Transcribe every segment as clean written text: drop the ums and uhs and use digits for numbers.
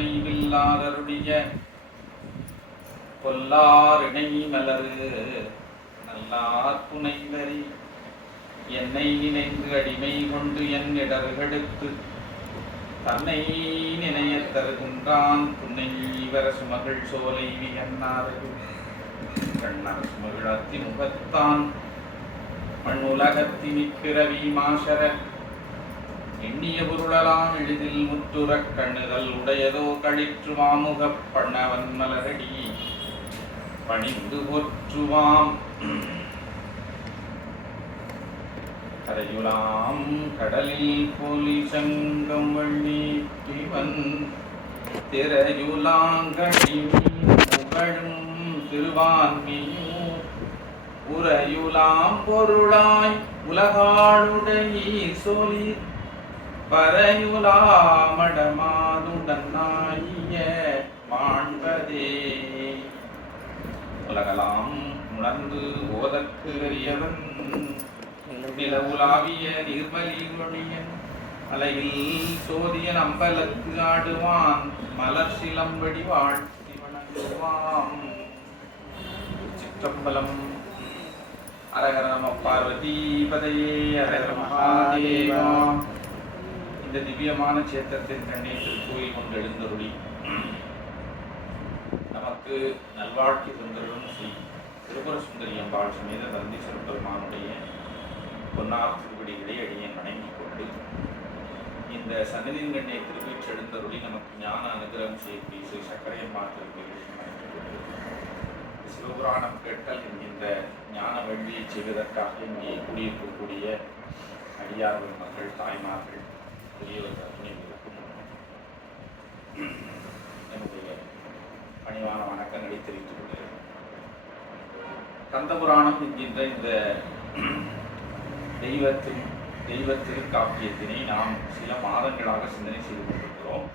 புனைவில்லாதருடைய கொல்லார் இணை மலரு நல்லார் புனைவரி என்னை நினைந்து அடிமை கொண்டு என் இடர்களெடுத்து தன்னை நினையத் தருகின்றான் புன்னை வரசு மகள் சோலை வியன்னாரது கண்ணரசு மகிழத்தி முகத்தான் மண்ணுலகத்தி மிக்கிறவி மாசர எண்ணிய பொருளலாம் எளிதில் முற்றுறக் கண்ணுதல் உடையதோ கழிற்று மாமுகப் பண்ணவன் மலரடி பணிந்து போற்றுவாம். கரையுலாம் கடலில் போலி சங்கம் வள்ளி திவன் திரையுலாங்கடி புகழும் திருவான்மியூர் உரையுலாம் பொருளாய் உலகாளுடைய சோழி பரையுலாமடமாதுடனாய மாண்பதே. உலகலாம் உணர்ந்து ஓதற்கு அறியவன் நிலவுலாவிய நீர்மலி ஒழியன் அலையில் சோதியன் அம்பலத்து ஆடுவான் மலர் சிலம்படி வாழ்த்தி வணங்குவாம். சிற்றம்பலம். அரஹர நம பார்வதி பதையே அரஹர மகாதேவா. இந்த திவ்யமான சேத்திரத்தின் கண்ணே திருக்கோயில் கொண்டு எழுந்தருளி நமக்கு நல்வாழ்க்கை தந்தருளும் ஸ்ரீ திருபுர சுந்தரி அம்பாள் சமேத நந்தீஸ்வர பெருமானுடைய பொன்னார் திருவடிகளை அடியேன் வணங்கிக் கொண்டு இந்த சன்னதியின் கண்ணே திருவீச்சு எழுந்தருளி நமக்கு ஞான அனுகிரகம் செய்யக்கூடிய ஸ்ரீ சக்கரையம்மா திருவடிகளை வணங்கிக் கொண்டு சிவபுராணம் கேட்டல் என்கின்ற ஞான வழியை செய்வதற்காக இங்கே குடியிருக்கக்கூடிய அடியார்கள் மக்கள் தாய்மார்கள் பெரியவர்கள் அனைவருக்கும் என்னுடைய பணிவான வணக்கங்களை தெரிவித்துக் கொள்கிறேன். கந்தபுராணம் என்கின்ற இந்த தெய்வ திருக்காப்பியத்தினை நாம் சில மாதங்களாக சிந்தனை செய்து கொண்டிருக்கிறோம்.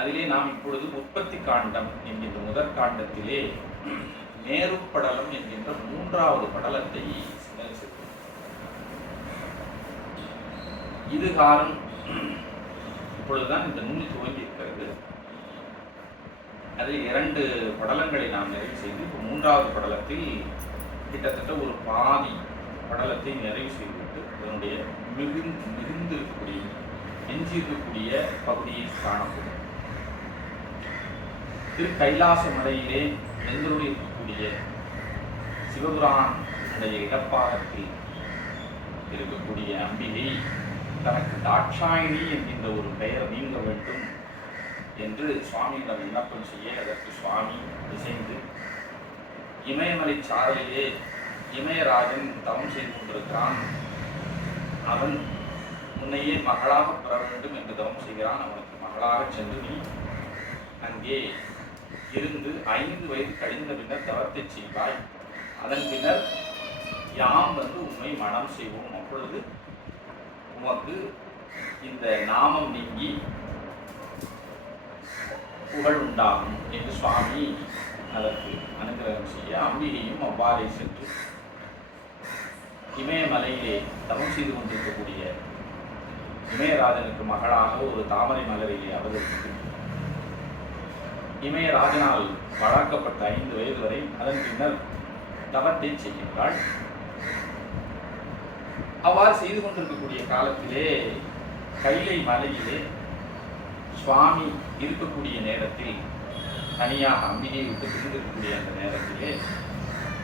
அதிலே நாம் இப்பொழுது உற்பத்தி காண்டம் என்கின்ற முதற் காண்டத்திலே மேருப்படலம் என்கின்ற 3வது படலத்தை சிந்தனை செய்கிறோம். இது காரணம் இப்பொழுதுதான் இந்த நூல் துவங்கி இருக்கிறது. அதில் 2 படலங்களை நாம் நிறைவு செய்து இப்போ 3வது படலத்தில் கிட்டத்தட்ட ஒரு பாதி படலத்தை நிறைவு செய்துவிட்டு இதனுடைய மிகுந்து இருக்கக்கூடிய எஞ்சி இருக்கக்கூடிய பகுதியை காணப்படும். திரு கைலாச மலையிலே எழுந்தருளி இருக்கக்கூடிய சிவபுரானுடைய இடப்பாகத்தில் இருக்கக்கூடிய அம்பிகை தனக்கு தாட்சாயினி என்கின்ற ஒரு பெயர் நீங்க வேண்டும் என்று சுவாமியிடம் விண்ணப்பம் செய்ய அதற்கு சுவாமி இசைந்து இமயமலை சாரலிலே இமயராஜன் தவம் செய்து கொண்டிருக்கிறான். அவன் உன்னையே மகளாக பெற வேண்டும் என்று தவம் செய்கிறான். அவனுக்கு மகளாக சென்று நீ அங்கே இருந்து 5 வயது கழிந்த பின்னர் தவத்தை செய்வாய். அதன் பின்னர் யாம் உண்மை மனம் செய்வோம். அப்பொழுது உமக்கு இந்த நாமம் நீங்கி புகழ் உண்டாகும் என்று சுவாமி அதற்கு அனுகிரகம் செய்ய அம்பிகையும் அவ்வாறே சென்று இமயமலையிலே தவம் செய்து கொண்டிருக்கக்கூடிய இமயராஜனுக்கு மகளாக ஒரு தாமரை மலரிலே அவதரித்து இமயராஜனால் வளர்க்கப்பட்ட 5 வயது வரை அதன் பின்னர் தவத்தை செய்கின்றாள். அவ்வாறு செய்து கொண்டிருக்கக்கூடிய காலத்திலே கைலை மலையிலே சுவாமி இருக்கக்கூடிய நேரத்தில் தனியாக அம்பிகையை விட்டு பிரிந்திருக்கக்கூடிய அந்த நேரத்திலே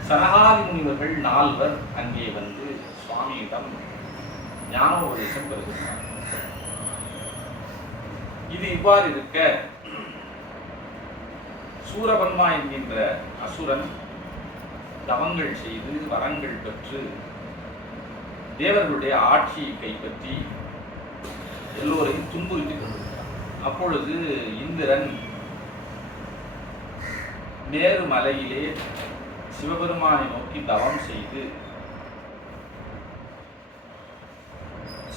சனகாதி முனிவர்கள் 4 அங்கே வந்து சுவாமியிடம் ஞானோபதேசம் பெறுகின்றனர். இது இவ்வாறு இருக்க சூரபன்மா என்கின்ற அசுரன் தவங்கள் செய்து வரங்கள் பெற்று தேவர்களுடைய ஆட்சியை கைப்பற்றி எல்லோரையும் துன்புறுத்திக் கொண்டிருக்கிறார். அப்பொழுது இந்திரன் மேரு மலையிலே சிவபெருமானை நோக்கி தவம் செய்து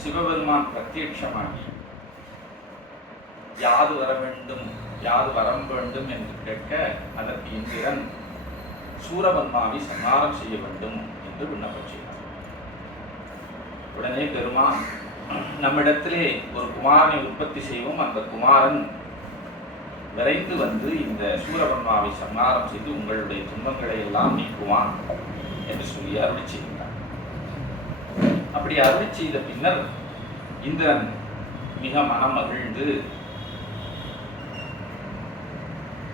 சிவபெருமான் பிரத்யட்சமாகி யாது வர வேண்டும் யாது வரம் வேண்டும் என்று கேட்க அதற்கு இந்திரன் சூரபன்மாவை சங்காரம் செய்ய வேண்டும் என்று விண்ணப்பம் செய்தார். உடனே பெருமான் நம்மிடத்திலே ஒரு குமாரனை உற்பத்தி செய்வோம், அந்த குமாரன் விரைந்து வந்து இந்த சூரபன்மாவை சம்ஹாரம் செய்து உங்களுடைய துன்பங்களை எல்லாம் நீக்குவான் என்று சொல்லி அருளி செய்கின்றார். அப்படி அருளி செய்த பின்னர் இந்திரன் மிக மனம் மகிழ்ந்து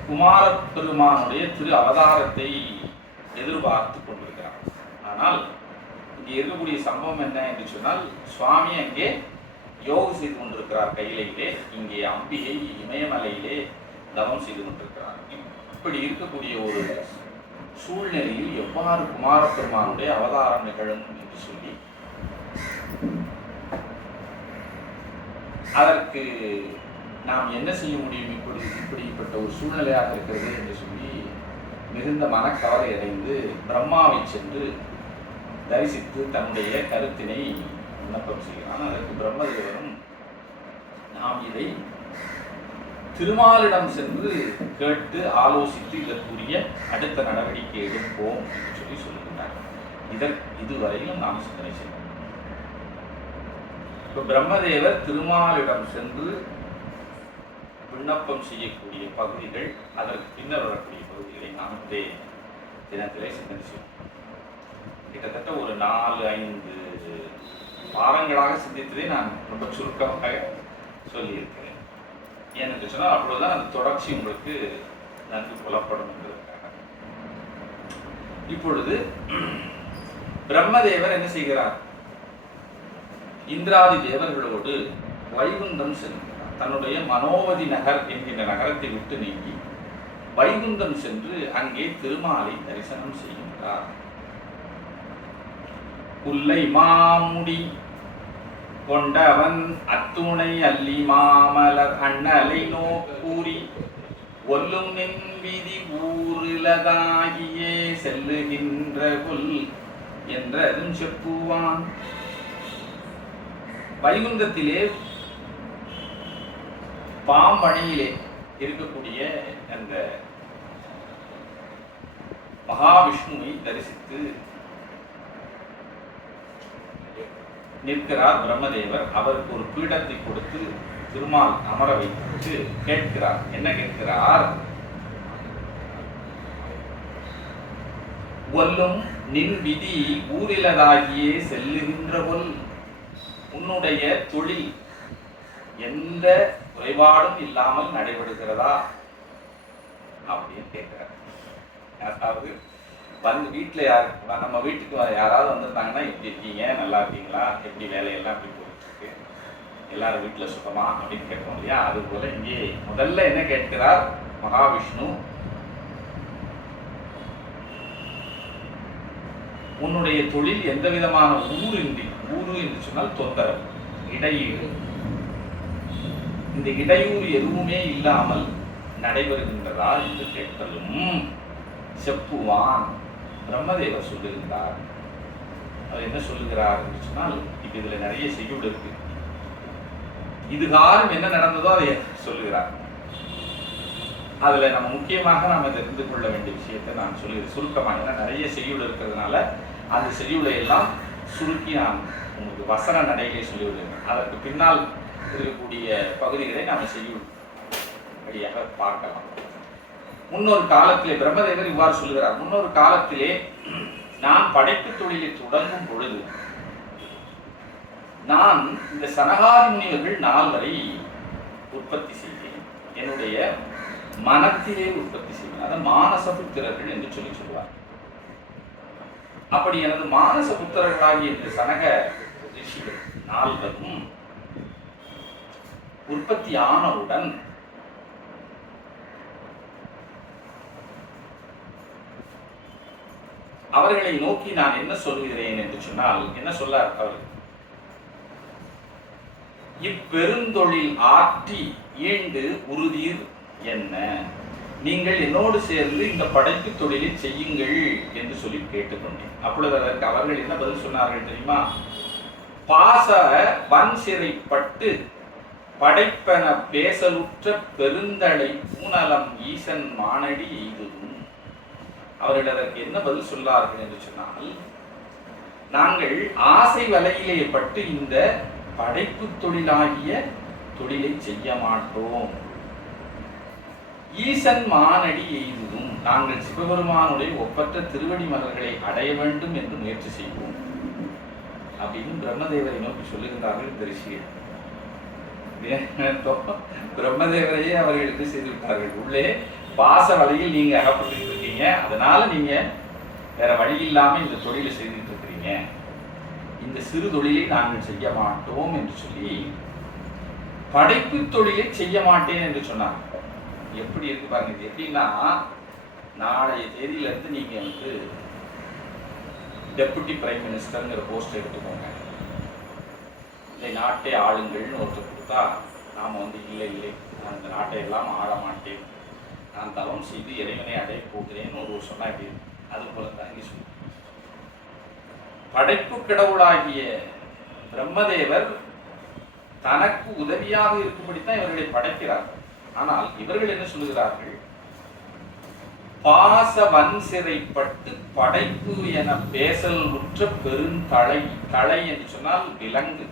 குமார பெருமானுடைய திரு அவதாரத்தை எதிர்பார்த்து கொண்டிருக்கிறார். ஆனால் இங்கே இருக்கக்கூடிய சம்பவம் என்ன என்று சொன்னால், சுவாமி அங்கே யோகம் செய்து கொண்டிருக்கிறார் கையிலே, இங்கே அம்பிகை இமயமலையிலே தவம் செய்து கொண்டிருக்கிறார். இப்படி இருக்கக்கூடிய ஒரு சூழ்நிலையில் எவ்வாறு குமார பெருமானுடைய அவதாரம் நிகழும் என்று சொல்லி அதற்கு நாம் என்ன செய்ய முடியும், இப்படிப்பட்ட ஒரு சூழ்நிலையாக இருக்கிறது என்று சொல்லி மிகுந்த மனக்கவலை அடைந்து பிரம்மாவை சென்று தரிசித்து தன்னுடைய கருத்தினை விண்ணப்பம் செய்கிறான். அதற்கு பிரம்மதேவரும் நாம் இதை திருமாலிடம் சென்று கேட்டு ஆலோசித்து இதற்குரிய அடுத்த நடவடிக்கை எடுப்போம் என்று சொல்லி சொல்லுகின்றார். இதுவரையிலும் நாம் சிந்தனை செய்வோம். இப்போ பிரம்மதேவர் திருமாலிடம் சென்று விண்ணப்பம் செய்யக்கூடிய பகுதிகள், அதற்கு பின்னர் வரக்கூடிய பகுதிகளை நாம் இந்த தினத்திலே சிந்தனை செய்வோம். கிட்டத்தட்ட ஒரு 4-5 வாரங்களாக சிந்தித்ததை நான் ரொம்ப சுருக்கமாக சொல்லியிருக்கிறேன். ஏனென்று சொன்னால் அப்பொழுதுதான் அந்த தொடர்ச்சி உங்களுக்கு நன்கு புலப்படும் என்பதற்காக. இப்பொழுது பிரம்மதேவர் என்ன செய்கிறார்? இந்திராதி தேவர்களோடு வைகுந்தம் செல்கிறார். தன்னுடைய மனோவதி நகர் என்கின்ற நகரத்தை விட்டு நீங்கி வைகுந்தம் சென்று அங்கே திருமாலை தரிசனம் செய்கின்றார். புல்லை மாமுடி கொண்டவன் அத்துணை அல்லி மாமலர் அண்ணலை நோக்கூறி ஒல்லும் நின் விதி ஊரிலதாகியே செல்லுகின்ற கொல் என்றதும் செப்புவான். வைகுந்தத்திலே பாம்பனையிலே இருக்கக்கூடிய அந்த மகாவிஷ்ணுவை தரிசித்து நிற்கிறார் பிரம்மதேவர். அவருக்கு ஒரு பீடத்தை கொடுத்து திருமால் அமர வைத்து கேட்கிறார். என்ன கேட்கிறார்? ஒல்லும் நின் விதி ஊரிலதாகியே செல்லுகின்றவள், உன்னுடைய தொழில் எந்த குறைபாடும் இல்லாமல் நடைபெறுகிறதா அப்படின்னு கேட்கிறார். அதாவது வீட்டில் நம்ம வீட்டுக்கு யாராவது வந்திருந்தாங்கன்னா எப்படி இருக்கீங்க, நல்லா இருக்கீங்களா, எப்படி வேலையெல்லாம் எப்படி போயிட்டு இருக்கு, எல்லாரும் வீட்டில் சுத்தமா அப்படின்னு கேட்போம் இல்லையா? அது போல இங்கே முதல்ல என்ன கேட்கிறார் மகாவிஷ்ணு? உன்னுடைய தொழில் எந்த விதமான ஊறு என்று சொன்னால் தொந்தரவு, இடையூறு, இந்த இடையூறு எதுவுமே இல்லாமல் நடைபெறுகின்றதா என்று கேட்கலும் செப்புவான். பிரம்மதேவர் சொல்லுகின்றார். அவர் என்ன சொல்லுகிறார் என்று சொன்னால், இப்ப இதுல நிறைய செய்யுள் இருக்கு. இதுகாரம் என்ன நடந்ததோ அதை சொல்லுகிறார். அதுல நம்ம முக்கியமாக நாம் தெரிந்து கொள்ள வேண்டிய விஷயத்தை நான் சொல்லுகிறேன் சுருக்கமாக. ஏன்னா நிறைய செய்யுள் இருக்கிறதுனால அந்த செய்யுளை எல்லாம் சுருக்கி நான் உங்களுக்கு வசன நடையிலே சொல்லிவிடுகிறேன். அதற்கு பின்னால் இருக்கக்கூடிய பகுதிகளை நாம் செய்யுள் வழியாக பார்க்கலாம். முன்னொரு காலத்திலே பிரம்மதேவர் இவ்வாறு சொல்லுகிறார். முன்னொரு காலத்திலே நான் படைப்பு தொழிலை தொடங்கும் பொழுது நான் இந்த சனகாதி முனிவர்கள் 4 உற்பத்தி செய்தேன். என்னுடைய மனத்திலே உற்பத்தி செய்தேன். அதை மானச புத்திரர்கள் என்று சொல்லுவார். அப்படி எனது மானச புத்திரர்களாகிய இந்த சனக ரிஷிகள் 4 உற்பத்தி ஆனவுடன் அவர்களை நோக்கி நான் என்ன சொல்கிறேன் என்று சொன்னால், என்ன சொல்ல அவர்? இப்பெருந்தொழில் ஆற்றி ஈண்டு உறுதிர் என்ன, நீங்கள் என்னோடு சேர்ந்து இந்த படைப்பு தொழிலை செய்யுங்கள் என்று சொல்லி கேட்டுக்கொண்டேன். அப்பொழுது அதற்கு அவர்கள் என்ன பதில் சொன்னார்கள் தெரியுமா? பாச வன் சிறைப்பட்டு படைப்பன பேசலுற்ற பெருந்தளை பூநலம் ஈசன் மானடி எய்தும். அவர்கள் அதற்கு என்ன பதில் சொன்னார்கள் என்று சொன்னால், நாங்கள் ஆசை வலையிலே பட்டு இந்த படைப்பு தொழிலாகிய தொழிலை செய்ய மாட்டோம். ஈசன் மானடி எய்தும், நாங்கள் சிவபெருமானுடைய ஒப்பற்ற திருவடி மலர்களை அடைய வேண்டும் என்று முயற்சி செய்வோம் அப்படின்னு பிரம்மதேவரை நோக்கி சொல்லுகின்றார்கள் இந்த ரிஷிகள். பிரம்மதேவரையே அவர்கள் என்ன செய்து விட்டார்கள், உள்ளே பாச வலையில் நீங்க அகப்பட்டு இருக்கீங்க, அதனால நீங்க வேற வழி இல்லாம இந்த தொழிலை செய்துட்டு இருக்கிறீங்க, இந்த சிறு தொழிலை நாங்கள் செய்ய மாட்டோம் என்று சொல்லி படைப்பு தொழிலை செய்ய மாட்டேன் என்று சொன்னாங்க. எப்படி இருக்கு பாருங்க. இது எப்படின்னா, நாளைய தேதியில இருந்து நீங்க வந்து டெபுட்டி பிரைம் மினிஸ்டர்ங்கிற போஸ்ட் எடுத்துக்கோங்க, இந்த நாட்டை ஆளுங்கள்னு ஒருத்தர் கொடுத்தா நாம வந்து இல்லை இல்லை நான் இந்த நாட்டை எல்லாம் ஆள மாட்டேன், நான் தவம் செய்து இறைவனை அடைய போகிறேன்னு ஒரு சொன்னா எப்படி, அது போல தான் இங்கே சொல்லு. படைப்பு கடவுளாகிய பிரம்மதேவர் தனக்கு உதவியாக இருக்கும்படித்தான் இவர்களை படைக்கிறார். ஆனால் இவர்கள் என்ன சொல்லுகிறார்கள், பாச வன் சிறைப்பட்டு படைப்பு என பேசல் உற்ற பெருந்தலை, தலை என்று சொன்னால் விலங்கு,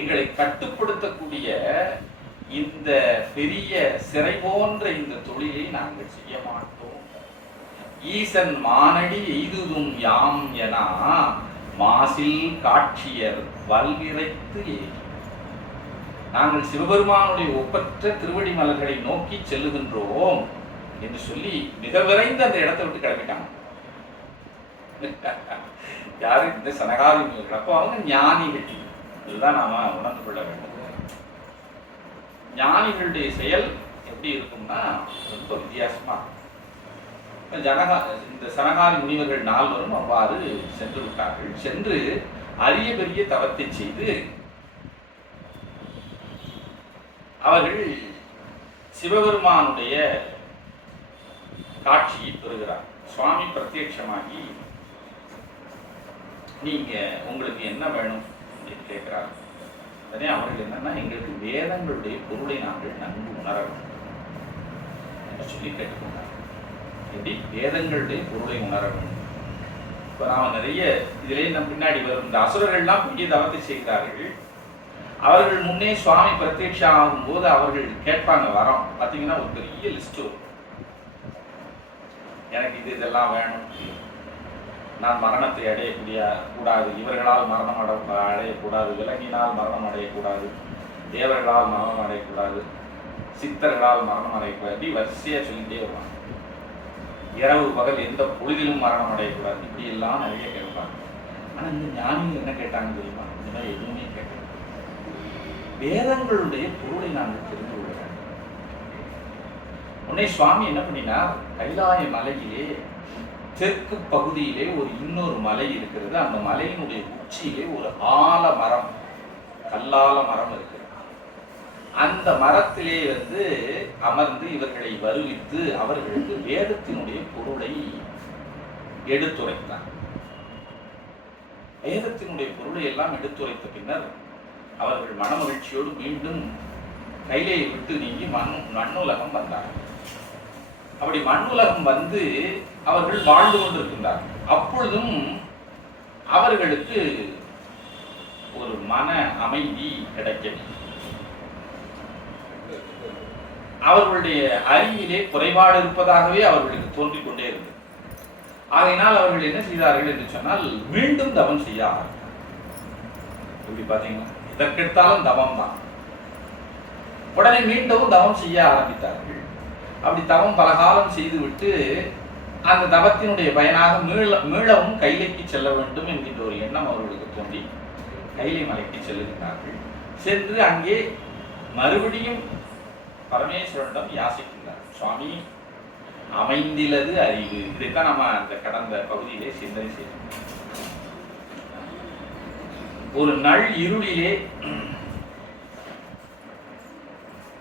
எங்களை கட்டுப்படுத்தக்கூடிய இந்த பெரிய சிறை போன்ற இந்த தொழிலை நாங்கள் செய்ய மாட்டோம். ஈசன் மானடி எய்துதும் யாம் என மாசில் காட்சியர் வல்விரைத்து ஏறி, நாங்கள் சிவபெருமானுடைய ஒப்பற்ற திருவடி மலர்களை நோக்கி செல்லுகின்றோம் என்று சொல்லி மிக விரைந்து அந்த இடத்தை விட்டு கிளம்பிட்டாங்க. யாரு, இந்த சனகாதி முனிவர்கள். அப்போ அவங்க ஞானிகள். இதுதான் நாம உணர்ந்து கொள்ள வேண்டும். ஞானிகளுடைய செயல் எப்படி இருக்கும்னா ரொம்ப வித்தியாசமா. இந்த சனகாதி முனிவர்கள் நால்வரும் அவ்வாறு சென்று விட்டார்கள். சென்று அரிய பெரிய தவத்தை செய்து அவர்கள் சிவபெருமானுடைய காட்சியை பெறுகிறார். சுவாமி பிரத்யட்சமாகி நீங்க உங்களுக்கு என்ன வேணும் அப்படின்னு கேட்கிறார். உடனே அவர்கள் என்னன்னா, எங்களுக்கு வேதங்களுடைய பொருளை நாங்கள் நன்கு உணர வேண்டும் என்று சொல்லி கேட்டுக்கொண்டார். எப்படி வேதங்களுடைய பொருளை உணர வேண்டும். இப்போ நாம நிறைய இதிலே நம் பின்னாடி வரும் இந்த அசுரர்கள்லாம் பெரிய தவத்தை செய்கிறார்கள். அவர்கள் முன்னே சுவாமி பிரத்யட்சம் ஆகும் போது அவர்கள் கேட்பாங்க வரோம். பார்த்தீங்கன்னா ஒரு பெரிய லிஸ்ட் வரும். எனக்கு இதெல்லாம் வேணும், நான் மரணத்தை அடையக்கூடிய கூடாது, இவர்களால் மரணம் அடையக்கூடாது, விலங்கினால் மரணம் அடையக்கூடாது, தேவர்களால் மரணம் அடையக்கூடாது, சித்தர்களால் மரணம் அடையக்கூடாது, இப்படி வரிசையா சொல்லிட்டே வருவாங்க. இரவு பகல் எந்த பொழுதிலும் மரணம் அடையக்கூடாது, இப்படி எல்லாம் நிறைய கேட்பாங்க. ஆனா இந்த ஞானிகள் என்ன கேட்டாங்க தெரியுமா? இந்த மாதிரி எதுவுமே கேட்கல. வேதங்களுடைய பொருளை நாங்கள் தெரிந்து கொள்ள வேண்டும். உடனே சுவாமி என்ன பண்ணினார், கைலாய மலையிலே தெற்கு பகுதியிலே ஒரு இன்னொரு மலை இருக்கிறது. அந்த மலையினுடைய உச்சியிலே ஒரு ஆல மரம், கல்லால மரம் இருக்கிறது. அந்த மரத்திலே வந்து அமர்ந்து இவர்களை வருவித்து அவர்களுக்கு வேதத்தினுடைய பொருளை எடுத்துரைத்தார். வேதத்தினுடைய பொருளை எல்லாம் எடுத்துரைத்த பின்னர் அவர்கள் மனமகிழ்ச்சியோடு மீண்டும் கைலையை விட்டு நீங்கி மண்ணுலகம் வந்தார்கள். அப்படி மண்ணுலகம் வந்து அவர்கள் வாழ்ந்து கொண்டிருக்கின்றார்கள். அப்பொழுதும் அவர்களுக்கு ஒரு மன அமைதி கிடைக்கவில்லை. அவர்களுடைய அறிவிலே குறைபாடு இருப்பதாகவே அவர்களுக்கு தோன்றிக் கொண்டே இருந்தது. ஆகையினால் அவர்கள் என்ன செய்தார்கள் என்று சொன்னால் மீண்டும் தவம் செய்ய ஆரம்பித்தார்கள். எப்படி பார்த்தீங்கன்னா இதற்கெடுத்தாலும் தவம் தான். உடனே மீண்டும் தவம் செய்ய ஆரம்பித்தார்கள். அப்படி தவம் பலகாலம் செய்துவிட்டு அந்த தவத்தினுடைய பயனாக மீளவும் கைலைக்கு செல்ல வேண்டும் என்கின்ற ஒரு எண்ணம் அவர்களுக்கு தோன்றி கைலை மலைக்கு செல்லுகிறார்கள். சென்று அங்கே மறுபடியும் பரமேஸ்வரனிடம் யாசிக்கின்றார். சுவாமி, அமைந்திலது அறிவு. இதைத்தான் நம்ம அந்த கடந்த பகுதியிலே சிந்தனை செய்தோம். ஒரு நள் இருளிலே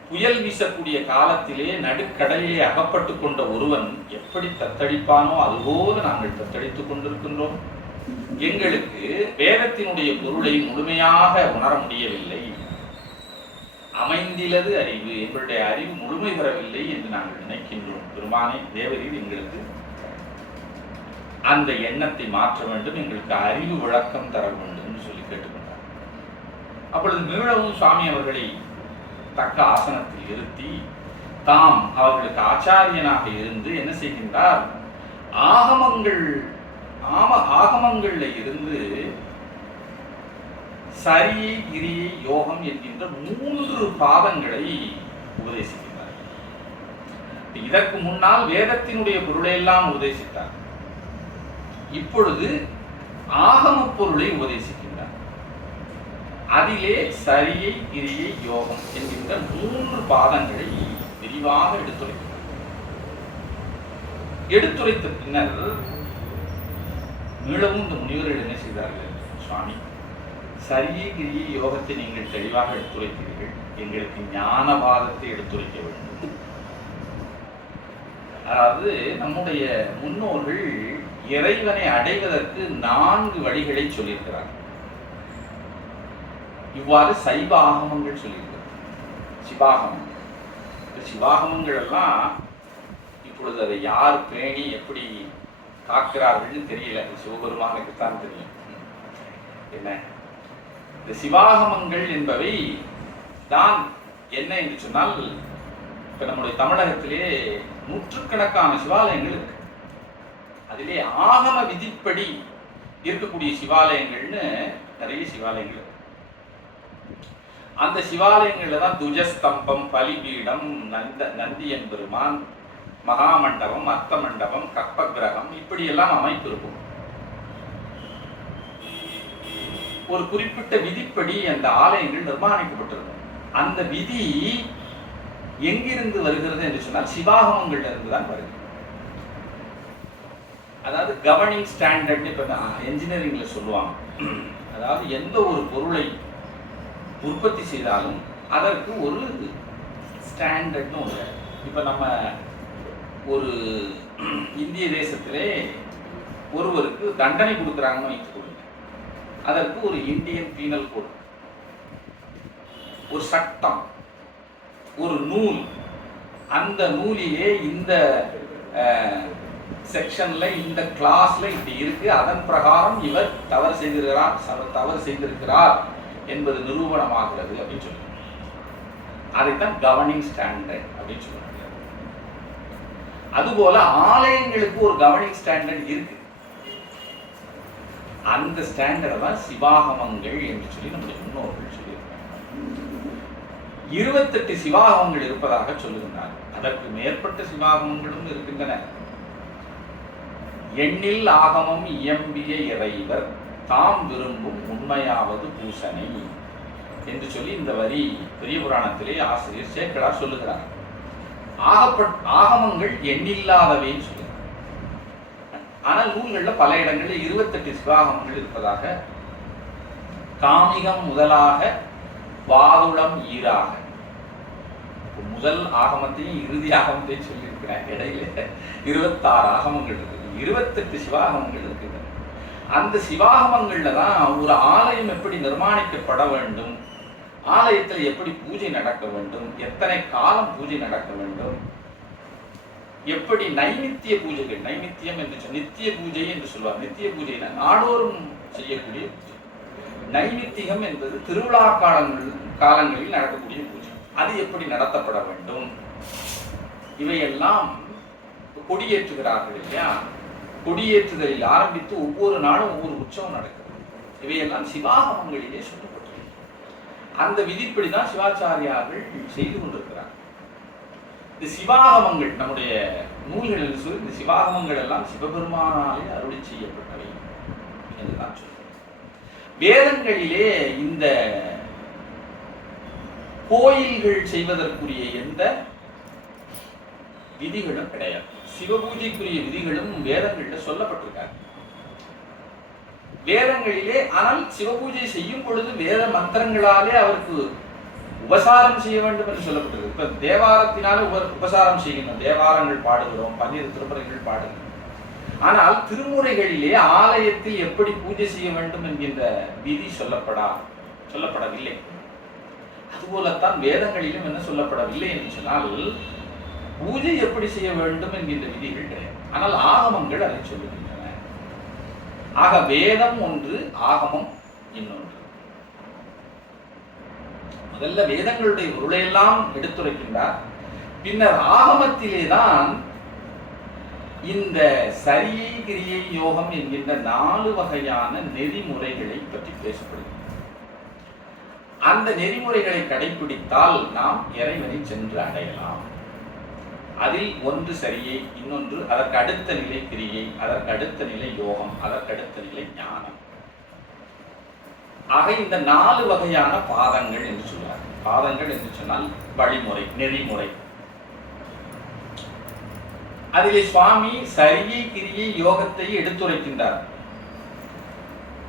புயல் வீசக்கூடிய காலத்திலே நடுக்கடலிலே அகப்பட்டு கொண்ட ஒருவன் எப்படி தத்தளிப்பானோ அதுபோல நாங்கள் தத்தளித்துக் கொண்டிருக்கின்றோம். எங்களுக்கு வேதத்தினுடைய பொருளை முழுமையாக உணர முடியவில்லை. அமைந்திலது அறிவு, எங்களுடைய அறிவு முழுமை பெறவில்லை என்று நாங்கள் நினைக்கின்றோம். பெருமானே, தேவரீர் எங்களுக்கு அந்த எண்ணத்தை மாற்ற வேண்டும், எங்களுக்கு அறிவு விளக்கம் தர வேண்டும் சொல்லி கேட்டுக்கொண்டார். அப்பொழுது மீளவும் சுவாமி அவர்களை தக்க ஆசனத்தில் இருத்தி தாம் அவர்களுக்கு ஆச்சாரியனாக இருந்து என்ன செய்கின்றார், ஆகமங்கள்ல இருந்து சரியை கிரியை யோகம் என்கின்ற 3 பாதங்களை உபதேசிக்கின்றார். இதற்கு முன்னால் வேதத்தினுடைய பொருளை எல்லாம் உபதேசித்தார். இப்பொழுது ஆகம பொருளை உபதேசிக்கின்றார். அதிலே சரியை கிரியை யோகம் என்கின்ற 3 பாதங்களை விரிவாக எடுத்துரைக்கிறார். எடுத்துரைத்த பின்னர் மீளவும் இந்த முனிவர்கள் என்ன செய்தார்கள், சுவாமி சரியை கிரியை யோகத்தை நீங்கள் தெளிவாக எடுத்துரைத்தீர்கள், எங்களுக்கு ஞானவாதத்தை எடுத்துரைக்க வேண்டும். அதாவது நம்முடைய முன்னோர்கள் இறைவனை அடைவதற்கு 4 வழிகளை சொல்லியிருக்கிறார். இவ்வாறு சைவ ஆகமங்கள் சொல்லியிருக்கிறார். சிவாகமம், சிவாகமங்கள் எல்லாம் இப்பொழுது அதை யார் பேணி எப்படி காக்கிறார்கள் தெரியல, சிவபெருமானுக்கு தான் தெரியும். என்ன இந்த சிவாகமங்கள் என்பவை தான் என்ன என்று சொன்னால், இப்ப நம்முடைய தமிழகத்திலே நூற்றுக்கணக்கான சிவாலயங்கள் இருக்கு. அதிலே ஆகம விதிப்படி இருக்கக்கூடிய சிவாலயங்கள்னு நிறைய சிவாலயங்கள். அந்த சிவாலயங்கள்ல தான் துஜஸ்தம்பம், பலிபீடம், நந்தியன் பெருமான், மகாமண்டபம், அர்த்த மண்டபம், கற்ப கிரகம் இப்படி எல்லாம் அமைப்பு இருக்கும். ஒரு குறிப்பிட்ட விதிப்படி அந்த ஆலயங்கள் நிர்மாணிக்கப்பட்டிருக்கும். அந்த விதி எங்கிருந்து வருகிறது என்று சொன்னால் சிவாகமங்கள்ல இருந்து தான் வருகிறது. அதாவது கவர்னிங் ஸ்டாண்டர்ட் இப்ப என்ஜினியரிங்ல சொல்லுவாங்க. அதாவது எந்த ஒரு பொருளை உற்பத்தி செய்தாலும் அதற்கு ஒரு ஸ்டாண்டர்ட்னு ஒன்று. இப்ப நம்ம ஒரு இந்திய தேசத்திலே ஒருவருக்கு தண்டனை கொடுக்குறாங்கன்னு வைத்துக் கொள்ளுங்க. அதற்கு ஒரு இந்தியன் பீனல் கோட், ஒரு சட்டம், ஒரு நூல், அந்த நூலிலே இந்த செக்ஷன்ல இந்த கிளாஸ்ல இப்படி இருக்கு, அதன் பிரகாரம் இவர் தவறு செய்திருக்கிறார் என்பது நிரூபணமாகிறது அப்படின்னு சொல்லுவாங்க. அதைத்தான் கவர்னிங் ஸ்டாண்டர்ட் அப்படின்னு சொல்லுவாங்க. அதுபோல ஆலயங்களுக்கு ஒரு கவர்னிங் ஸ்டாண்டர்ட் இருக்கு. அந்த ஸ்டாண்டர்ட் தான் சிவாகமங்கள் என்று சொல்லி நம்முடைய முன்னோர்கள் சொல்லியிருக்காங்க. 28 சிவாகமங்கள் இருப்பதாக சொல்லுகின்றார். அதற்கு மேற்பட்ட சிவாகமங்களும் இருக்கின்றன. எண்ணில் ஆகமம் இயம்பிய இறைவர் தாம் விரும்பும் உண்மையாவது பூசனை என்று சொல்லி இந்த வரி பெரிய புராணத்திலே ஆசிரியர் சேக்கடார் சொல்லுகிறார். ஆகமங்கள் எண்ணில்லாதவைன்னு சொல்லுகிறார். ஆனால் நூல்கள்ல பல இடங்களில் 28 சிவாகமங்கள் இருப்பதாக, காமிகம் முதலாக வாதுளம் ஈராக, முதல் ஆகமத்தையும் இறுதி ஆகமத்தையும் சொல்லியிருக்கிறார். இடையில 26 ஆகமங்கள் இருக்கு, 28 சிவாகமங்கள் இருக்கின்றன. அந்த சிவாகமங்கள்ல தான் ஒரு ஆலயம் எப்படி நிர்மாணிக்கப்பட வேண்டும், ஆலயத்தில் எப்படி பூஜை நடக்க வேண்டும், எத்தனை காலம் பூஜை நடக்க வேண்டும், எப்படி நைமித்திய பூஜைகள், நைமித்தியம் என்று நித்திய பூஜை என்று சொல்வார். நித்திய பூஜைனா நாடோறும் செய்யக்கூடிய பூஜை. நைமித்தியம் என்பது திருவிழா காலங்களில் நடக்கக்கூடிய பூஜை, அது எப்படி நடத்தப்பட வேண்டும். இவையெல்லாம் கொடியேற்றுகிறார்கள் இல்லையா, கொடியேற்றுதலில் ஆரம்பித்து ஒவ்வொரு நாளும் ஒவ்வொரு உற்சவம் நடக்கிறது. இவையெல்லாம் சிவாகமங்களிலே சொல்லப்பட்டது. அந்த விதிப்படிதான் சிவாச்சாரியார்கள் செய்து கொண்டிருக்கிறார். இந்த சிவாகமங்கள் நம்முடைய நூல்களில் சொல்லி, இந்த சிவாகமங்கள் எல்லாம் சிவபெருமானாலே அருளி செய்யப்பட்டவை என்றுதான் சொல்றோம். வேதங்களிலே இந்த கோயில்கள் செய்வதற்குரிய எந்த விதிகளும் கிடையாது. சிவபூஜைக்குரிய விதிகளும் வேதங்களில் சொல்லப்பட்டிருக்காங்க. வேதங்களிலே ஆனால் சிவபூஜை செய்யும் பொழுது வேத மந்திரங்களாலே அவருக்கு உபசாரம் செய்ய வேண்டும் என்று சொல்லப்பட்டிருக்கு. இப்ப தேவாரத்தினால உபசாரம் செய்கின்றோம், தேவாரங்கள் பாடுகிறோம், 12 திருமுறைகள் பாடுகிறோம். ஆனால் திருமுறைகளிலே ஆலயத்தில் எப்படி பூஜை செய்ய வேண்டும் என்கின்ற விதி சொல்லப்படவில்லை. அதுபோலத்தான் வேதங்களிலும் என்ன சொல்லப்படவில்லை என்று சொன்னால், பூஜை எப்படி செய்ய வேண்டும் என்கின்ற விதிகள் கிடையாது. ஆனால் ஆகமங்கள் அதை சொல்லுகின்றன. ஆக வேதம் ஒன்று, ஆகமம் இன்னொன்று. முதல்ல வேதங்களுடைய பொருளையெல்லாம் எடுத்துரைக்கின்றார். பின்னர் ஆகமத்திலே தான் இந்த சரியை கிரியை யோகம் என்கின்ற 4 வகையான நெறிமுறைகளை பற்றி பேசப்படுகிறது. அந்த நெறிமுறைகளை கடைபிடித்தால் நாம் இறைவனை சென்று அடையலாம். அதில் ஒன்று சரியை, இன்னொன்று அதற்கு அடுத்த நிலை கிரியை, அதற்கு அடுத்த நிலை யோகம், அதற்கு அடுத்த நிலை ஞானம். ஆக இந்த 4 வகையான பாதங்கள் என்று சொல்றார். பாதங்கள் என்று சொன்னால் வழிமுறை, நெறிமுறை. அதிலே சுவாமி சரியை கிரியை யோகத்தை எடுத்துரைக்கின்றார்.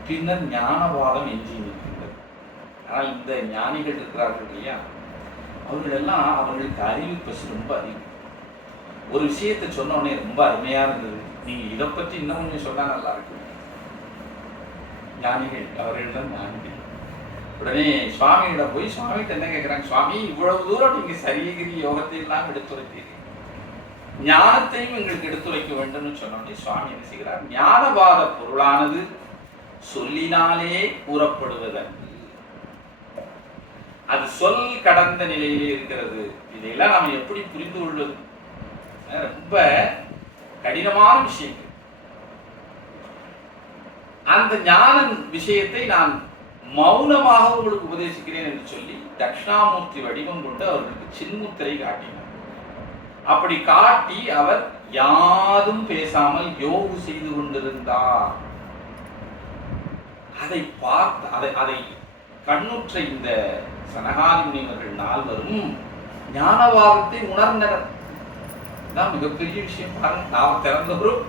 பின்னர் ஞானவாதம் எஞ்சி நிற்கின்றது. ஆனால் இந்த ஞானிகள் இருக்கிறார்கள் இல்லையா, அவர்களெல்லாம் அவர்களுக்கு அறிவு பசி ரொம்ப அதிகம். ஒரு விஷயத்தை சொன்ன உடனே ரொம்ப அருமையா இருந்தது, நீங்க இதை பற்றி இன்னும் கொஞ்சம் சொன்னா நல்லா இருக்கும். ஞானிகள், அவர்கள் தான் ஞானிகள். உடனே சுவாமியிடம் போய் சுவாமிகிட்ட என்ன கேட்கிறாங்க, சுவாமி இவ்வளவு தூரம் நீங்க சரியகிரி யோகத்தை எல்லாம் எடுத்துரைத்தீர்கள், ஞானத்தையும் எங்களுக்கு எடுத்துரைக்க வேண்டும்னு சொன்னோடனே சுவாமி என்ன செய்கிறார், ஞானவாத பொருளானது சொல்லினாலே கூறப்படுவதற்கு அது சொல் கடந்த நிலையிலே இருக்கிறது. இதையெல்லாம் நாம் எப்படி புரிந்து கொள்வது? ரொம்ப கடினமான விஷயங்கள். அந்த ஞான விஷயத்தை நான் மௌனமாக உங்களுக்கு உபதேசிக்கிறேன் என்று சொல்லி தட்சிணாமூர்த்தி வடிவம் கொண்டு அவர்களுக்கு சின்முத்திரை காட்டினார். அப்படி காட்டி அவர் யாதும் பேசாமல் யோகு செய்து கொண்டிருந்தார். அதை பார்த்து அதை கண்ணுற்ற இந்த சனகாதி முனிவர்கள் 4 ஞானவாதத்தை உணர்ந்தனர். தான் மிகப்பெரிய விஷயம். பாருங்க, நாம் திறந்தவரும்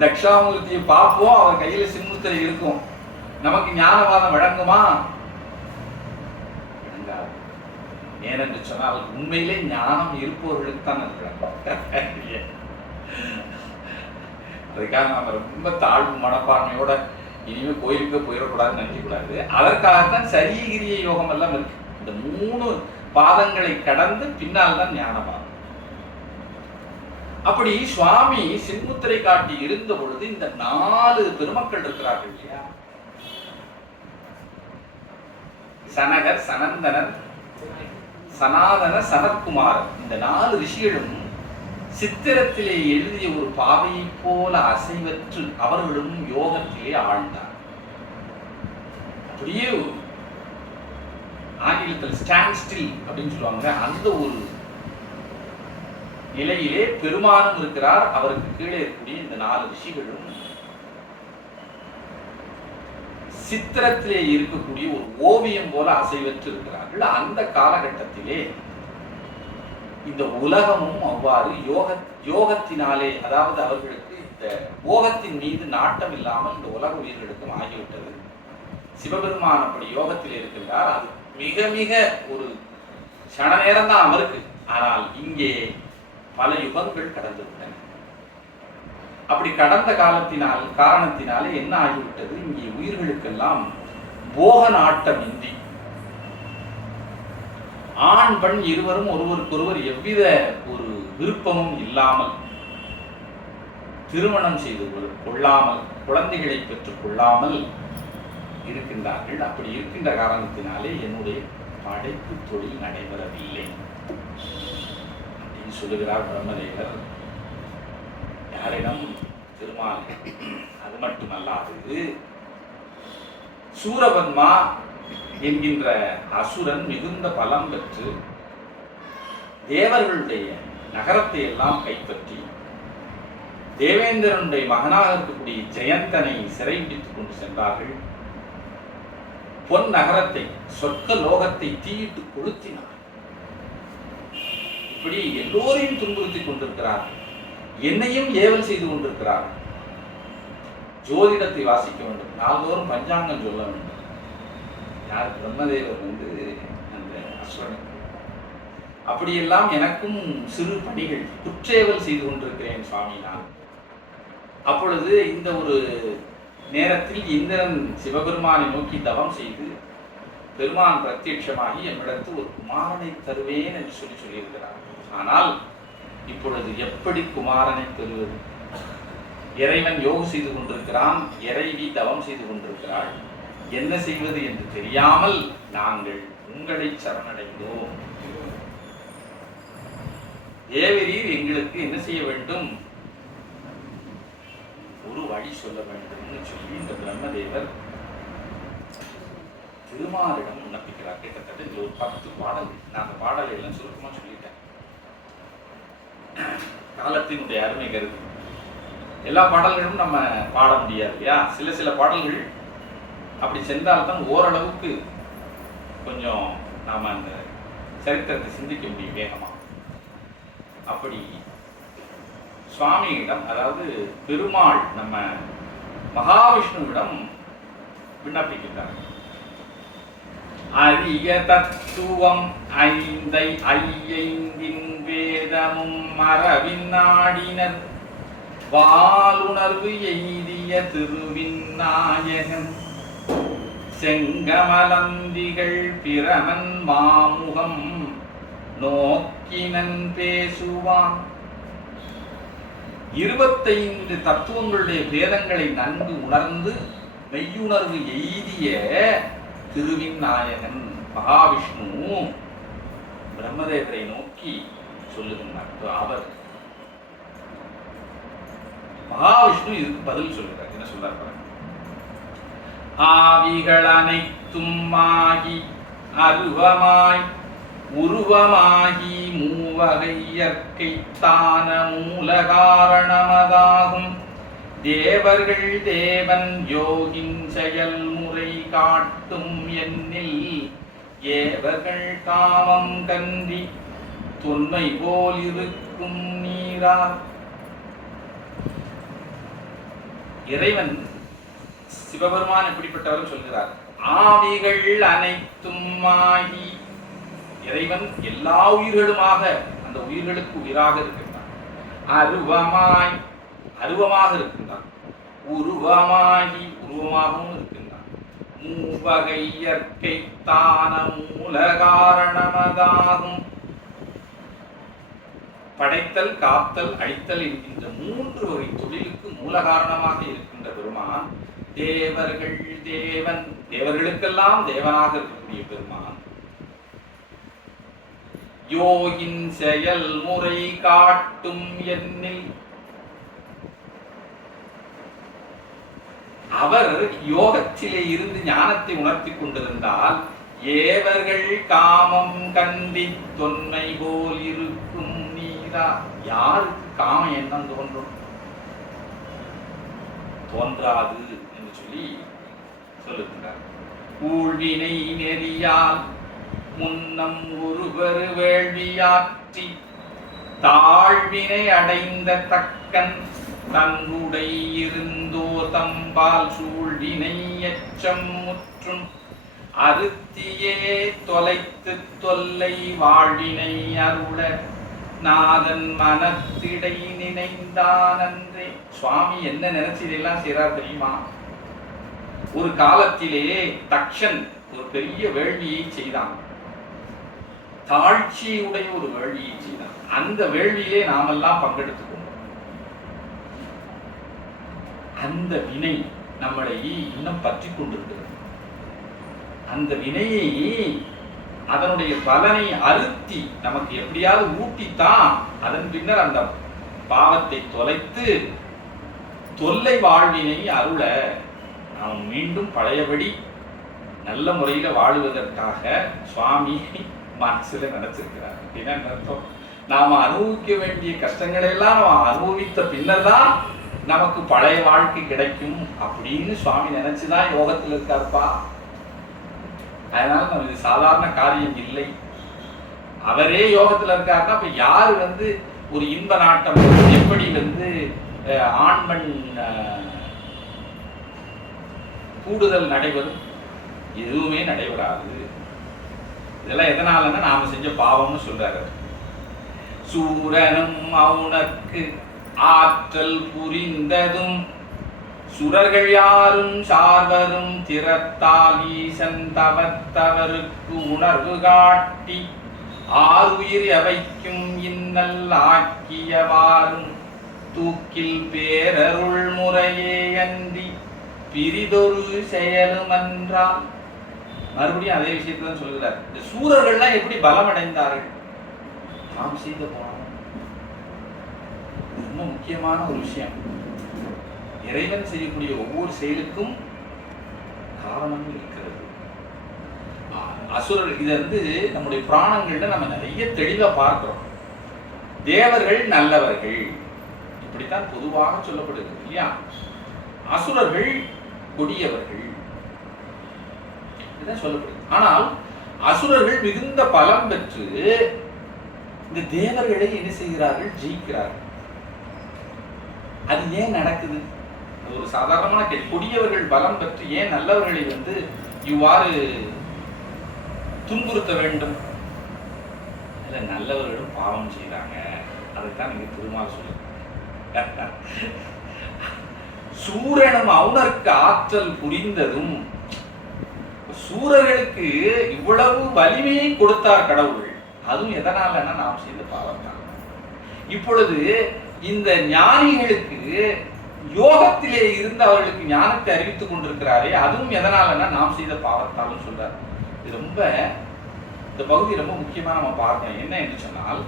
தட்சிணாமூர்த்தியை பார்ப்போம், அவர் கையில சின்முத்திரை இருக்கும், நமக்கு ஞானவாதம் வழங்குமா? வழங்காது. ஏனென்று சொன்னால் உண்மையிலே ஞானம் இருப்பவர்களுக்கு தான் இருக்கிறாங்க. அதுக்காக நாம ரொம்ப தாழ்வு மனப்பான்மையோட இனிமே கோயிலுக்கு போயிடக்கூடாது, நினைக்கக்கூடாது. அதற்காகத்தான் சரியகிரிய யோகம் எல்லாம் இருக்கு. இந்த 3 பாதங்களை கடந்து பின்னால் தான் ஞானவாதம். அப்படி சுவாமி சின்முத்திரை காட்டி இருந்த பொழுது இந்த 4 பெருமக்கள் இருக்கிறார்கள் இல்லையா, சனகர், சனந்தனர், சனாதன, சனத்குமாரர், இந்த 4 ரிஷிகளும் சித்திரத்திலே எழுதிய ஒரு பாவையை போல அசைவற்று அவர்களும் யோகத்திலே ஆழ்ந்தார். அப்படியே ஆங்கிலத்தில் ஸ்டாண்ட் ஸ்டில் அப்படின்னு சொல்லுவாங்க, அந்த ஒரு நிலையிலே பெருமானும் இருக்கிறார். அவருக்கு கீழே இருக்கக்கூடிய இந்த 4 ரிஷிகளும் சித்திரத்திலே இருக்கக்கூடிய ஒரு ஓவியம் போல அசைவற்று இருக்கிறார்கள். அந்த காலகட்டத்திலே இந்த உலகமும் அவ்வாறு யோகத்தினாலே, அதாவது அவர்களுக்கு இந்த யோகத்தின் மீது நாட்டம் இல்லாமல் இந்த உலக உயிர்களுக்கும் ஆகிவிட்டது. சிவபெருமான் அப்படி யோகத்தில் இருக்கின்றார். அது மிக மிக ஒரு சன நேரம் தான் அவருக்கு. ஆனால் இங்கே பல யுகங்கள் கடந்து விட்டன. அப்படி கடந்த காரணத்தினாலே என்ன ஆகிவிட்டது, இங்கே உயிர்களுக்கெல்லாம் போக நாட்டமின்றி ஆண் பெண் இருவரும் ஒருவருக்கொருவர் எவ்வித ஒரு விருப்பமும் இல்லாமல் திருமணம் செய்து கொள்ளாமல் குழந்தைகளை பெற்றுக் கொள்ளாமல் இருக்கின்றார்கள். அப்படி இருக்கின்ற காரணத்தினாலே என்னுடைய படைப்பு தொழில் நடைபெறவில்லை அப்படின்னு சொல்லுகிறார் பிரம்மதேவர். யாரிடம்? திருமால். அது மட்டுமல்லாது சூரபன்மா என்கின்ற அசுரன் மிகுந்த பலம் பெற்று தேவர்களுடைய நகரத்தை எல்லாம் கைப்பற்றி தேவேந்திரனுடைய மகனாக இருக்கக்கூடிய ஜெயந்தனை சிறைபிடித்துக் கொண்டு சென்றார்கள். பொன் நகரத்தை, சொர்க்க லோகத்தை தீயிட்டு கொளுத்தினார். இப்படி எல்லோரையும் துன்புறுத்திக் கொண்டிருக்கிறார்கள். என்னையும் ஏவல் செய்து கொண்டிருக்கிறார்கள். ஜோதிடத்தை வாசிக்க வேண்டும், நாள்தோறும் பஞ்சாங்கம் சொல்ல வேண்டும். யார்? பிரம்மதேவர் அந்த அசுரனுக்கு. அப்படியெல்லாம் எனக்கும் சிறு பணிகள், குற்றேவல் செய்து கொண்டிருக்கிறேன் சுவாமி நான். அப்பொழுது இந்த ஒரு நேரத்தில் இந்திரன் சிவபெருமானை நோக்கி தவம் செய்து பெருமான் பிரத்யட்சமாகி என்னிடத்து ஒரு குமாரனை தருவேன் என்று சொல்லியிருக்கிறார். ஆனால் இப்பொழுது எப்படி குமாரனை பெறுவது? இறைவன் யோகம் செய்து கொண்டிருக்கிறான், இறைவி தவம் செய்து கொண்டிருக்கிறாள். என்ன செய்வது என்று தெரியாமல் நாங்கள் உங்களை சரணடைந்தோம். தேவரீர் எங்களுக்கு என்ன செய்ய வேண்டும்? ஒரு வழி சொல்ல வேண்டும்னு சொல்லி இந்த பிரம்மதேவர் திருமாலிடம் விண்ணப்பிக்கிறார். கிட்டத்தட்ட இந்த ஒரு 10 பாடல். நான் அந்த பாடலை எல்லாம் சுருக்கமா சொல்லிட்டேன். காலத்தினுடைய அருமை கருது எல்லா பாடல்களும் நம்ம பாட முடியாது இல்லையா? சில பாடல்கள் அப்படி சென்றால்தான் ஓரளவுக்கு கொஞ்சம் நாம அந்த சரித்திரத்தை சிந்திக்க முடியும் வேகமா. அப்படி சுவாமியிடம், அதாவது பெருமாள் நம்ம மகாவிஷ்ணுவிடம் விண்ணப்பிக்கின்றார். அரிய தத்துவம் ஐந்தின் வேதமும் மரபின் நாடினர் வாலுணர்வு எய்திய திருவின் நாயகன் செங்கமலந்திகள் பிரமன் மாமுகம் நோக்கினன் பேசுவான். 25 தத்துவங்களுடைய பேதங்களை நன்கு உணர்ந்து மெய்யுணர்வு எய்திய திருவின் நாயகன் மகாவிஷ்ணு பிரம்மதேவரை நோக்கி சொல்லுகின்றார். அவர் மகாவிஷ்ணு இதுக்கு பதில் சொல்லுகிறார். என்ன சொல்றார் பாருங்க. ஆவிகள் அனைத்தும் ஆகி அருவமாய் உருவமாகி மூவகை இயற்கை தான மூல காரணமதாகும் தேவர்கள் தேவன் யோகின் செயல்முறை காட்டும் எண்ணில் ஏவர்கள் காமம் கன்றி தொன்மை போல் இருக்கும் நீரா. இறைவன் சிவபெருமான் எப்படிப்பட்டவர் சொல்கிறார். ஆவிகள் அனைத்தும் ஆகி, இறைவன் எல்லா உயிர்களுமாக, அந்த உயிர்களுக்கு உயிராக இருக்கின்றான். அருவமாய், அருவமாக இருக்கின்றான். உருவமாகி, உருவமாகவும் இருக்கின்றான். மூவகை இயற்கை தான மூல காரணமதாகும். படைத்தல், காத்தல், அழித்தல் என்கின்ற 3 வகை தொழிலுக்கு மூல காரணமாக இருக்கின்ற பெருமான் தேவர்கள் தேவன், தேவர்களுக்கெல்லாம் தேவனாக இருக்கக்கூடிய பெருமான் யோகின் செயல்முறை காட்டும் எண்ணில். அவர் யோகத்திலே இருந்து ஞானத்தை உணர்த்தி கொண்டிருந்தால் ஏவர்கள் காமம் கண்டி தொன்மை போல் இருக்கும் நீரா. யாருக்கு காம எண்ணம் தோன்றும்? தோன்றாது என்று சொல்லி சொல்லுகின்றார். ஊழ்வினை நெறியால் முன்னம் ஒருவரு வேள்வியாற்றி தாழ்வினை அடைந்த தக்கன் தன்னுடை இருந்தோ தம்பால் சூழ்வினை எச்சம் முற்றும் அறுத்தியே தொலைத்து தொல்லை வாழ்வினை அருள நாதன் மனத்திடை நினைந்தானன்றே. சுவாமி என்ன நினைச்சு இதெல்லாம் செய்றார் தெரியுமா? ஒரு காலத்திலே தக்ஷன் ஒரு பெரிய வேள்வியை செய்தான். தாழ்ச்சியுடைய ஒரு வேள்வியை செய்தான். அந்த வேள்வியிலே நாமெல்லாம் பங்கெடுத்துக்கொண்டோம். அந்த வினை நம்மளை இன்னும் பற்றி கொண்டிருக்கிறது. அந்த வினையை, அதனுடைய பலனை அறுத்தி நமக்கு எப்படியாவது ஊட்டித்தான் அதன் பின்னர் அந்த பாவத்தை தொலைத்து தொல்லை வாழ்வினை அருள நாம் மீண்டும் பழையபடி நல்ல முறையில வாழுவதற்காக சுவாமி மனசுல நினைச்சிருக்கிறார். அப்படின்னா அர்த்தம், நாம அனுபவிக்க வேண்டிய கஷ்டங்களை எல்லாம் நாம் அனுபவித்த பின்னர் தான் நமக்கு பழைய வாழ்க்கை கிடைக்கும் அப்படின்னு சுவாமி நினைச்சுதான் யோகத்தில் இருக்காருப்பா. அதனால நம்ம இது சாதாரண காரியம் இல்லை. அவரே யோகத்துல இருக்காருன்னா இப்ப யாரு ஒரு இன்ப நாட்டம் எப்படி ஆண்மண் கூடுதல் நடைபெறும்? எதுவுமே நடைபெறாது. இதெல்லாம் எதனாலன்னா நாம செஞ்ச பாவம்னு சொல்றாரு. சூரனும் மௌனக்கு ஆற்றல் புரிந்ததும் சுரர்கள் யாரும் சார்வரும் திறத்தால் ஈசன் தவத்தவருக்கு உணர்வு காட்டி ஆறுயிர் எவைக்கும் இன்னல் ஆக்கியவாறும் தூக்கில் பேரருள் முறையே அன்றி பிரிதொரு செயலுமன்றால். மறுபடியும் அதே விஷயத்தை தான் சொல்கிறார். இந்த சூரர்கள்லாம் எப்படி பலம் அடைந்தார்கள்? நாம் செய்த பாவம். ரொம்ப முக்கியமான ஒரு விஷயம். இறைவன் செய்யக்கூடிய ஒவ்வொரு செயலுக்கும் காரணம் இருக்கிறது. அசுரர் இதை நம்முடைய புராணங்கள்ல நம்ம நிறைய தெளிவா பார்க்கிறோம். தேவர்கள் நல்லவர்கள், இப்படித்தான் பொதுவாக சொல்லப்படுது இல்லையா? அசுரர்கள் கொடியவர்கள் இதுதான் சொல்லப்படுது. ஆனால் அசுரர்கள் மிகுந்த பலம் பெற்று இந்த தேவர்களை என்ன செய்கிறார்கள்? ஜெயிக்கிறார்கள். அது ஏன் நடக்குது? ஒரு சாதாரணமான கேள்வி. கொடியவர்கள் பலம் பெற்று ஏன் நல்லவர்களை இவ்வாறு துன்புறுத்த வேண்டும்? நல்லவர்களும் பாவம் செய்தாங்க. அதைத்தான் நீங்க திருமால் சொல்லுங்க. சூரனும் அவுணர்க்கு ஆற்றல் புரிந்ததும், சூரர்களுக்கு இவ்வளவு வலிமையை கொடுத்தார் கடவுள். அதுவும் எதனாலன்னா நாம் செய்த பாவத்தால். இப்பொழுது இந்த ஞானிகளுக்கு யோகத்திலே இருந்து அவர்களுக்கு ஞானத்தை அறிவித்துக் கொண்டிருக்கிறாரே, அதுவும் எதனாலன்னா நாம் செய்த பாவத்தாலும் சொல்றார். இது ரொம்ப, இந்த பகுதி ரொம்ப முக்கியமா நம்ம பார்க்கணும். என்ன என்று சொன்னால்,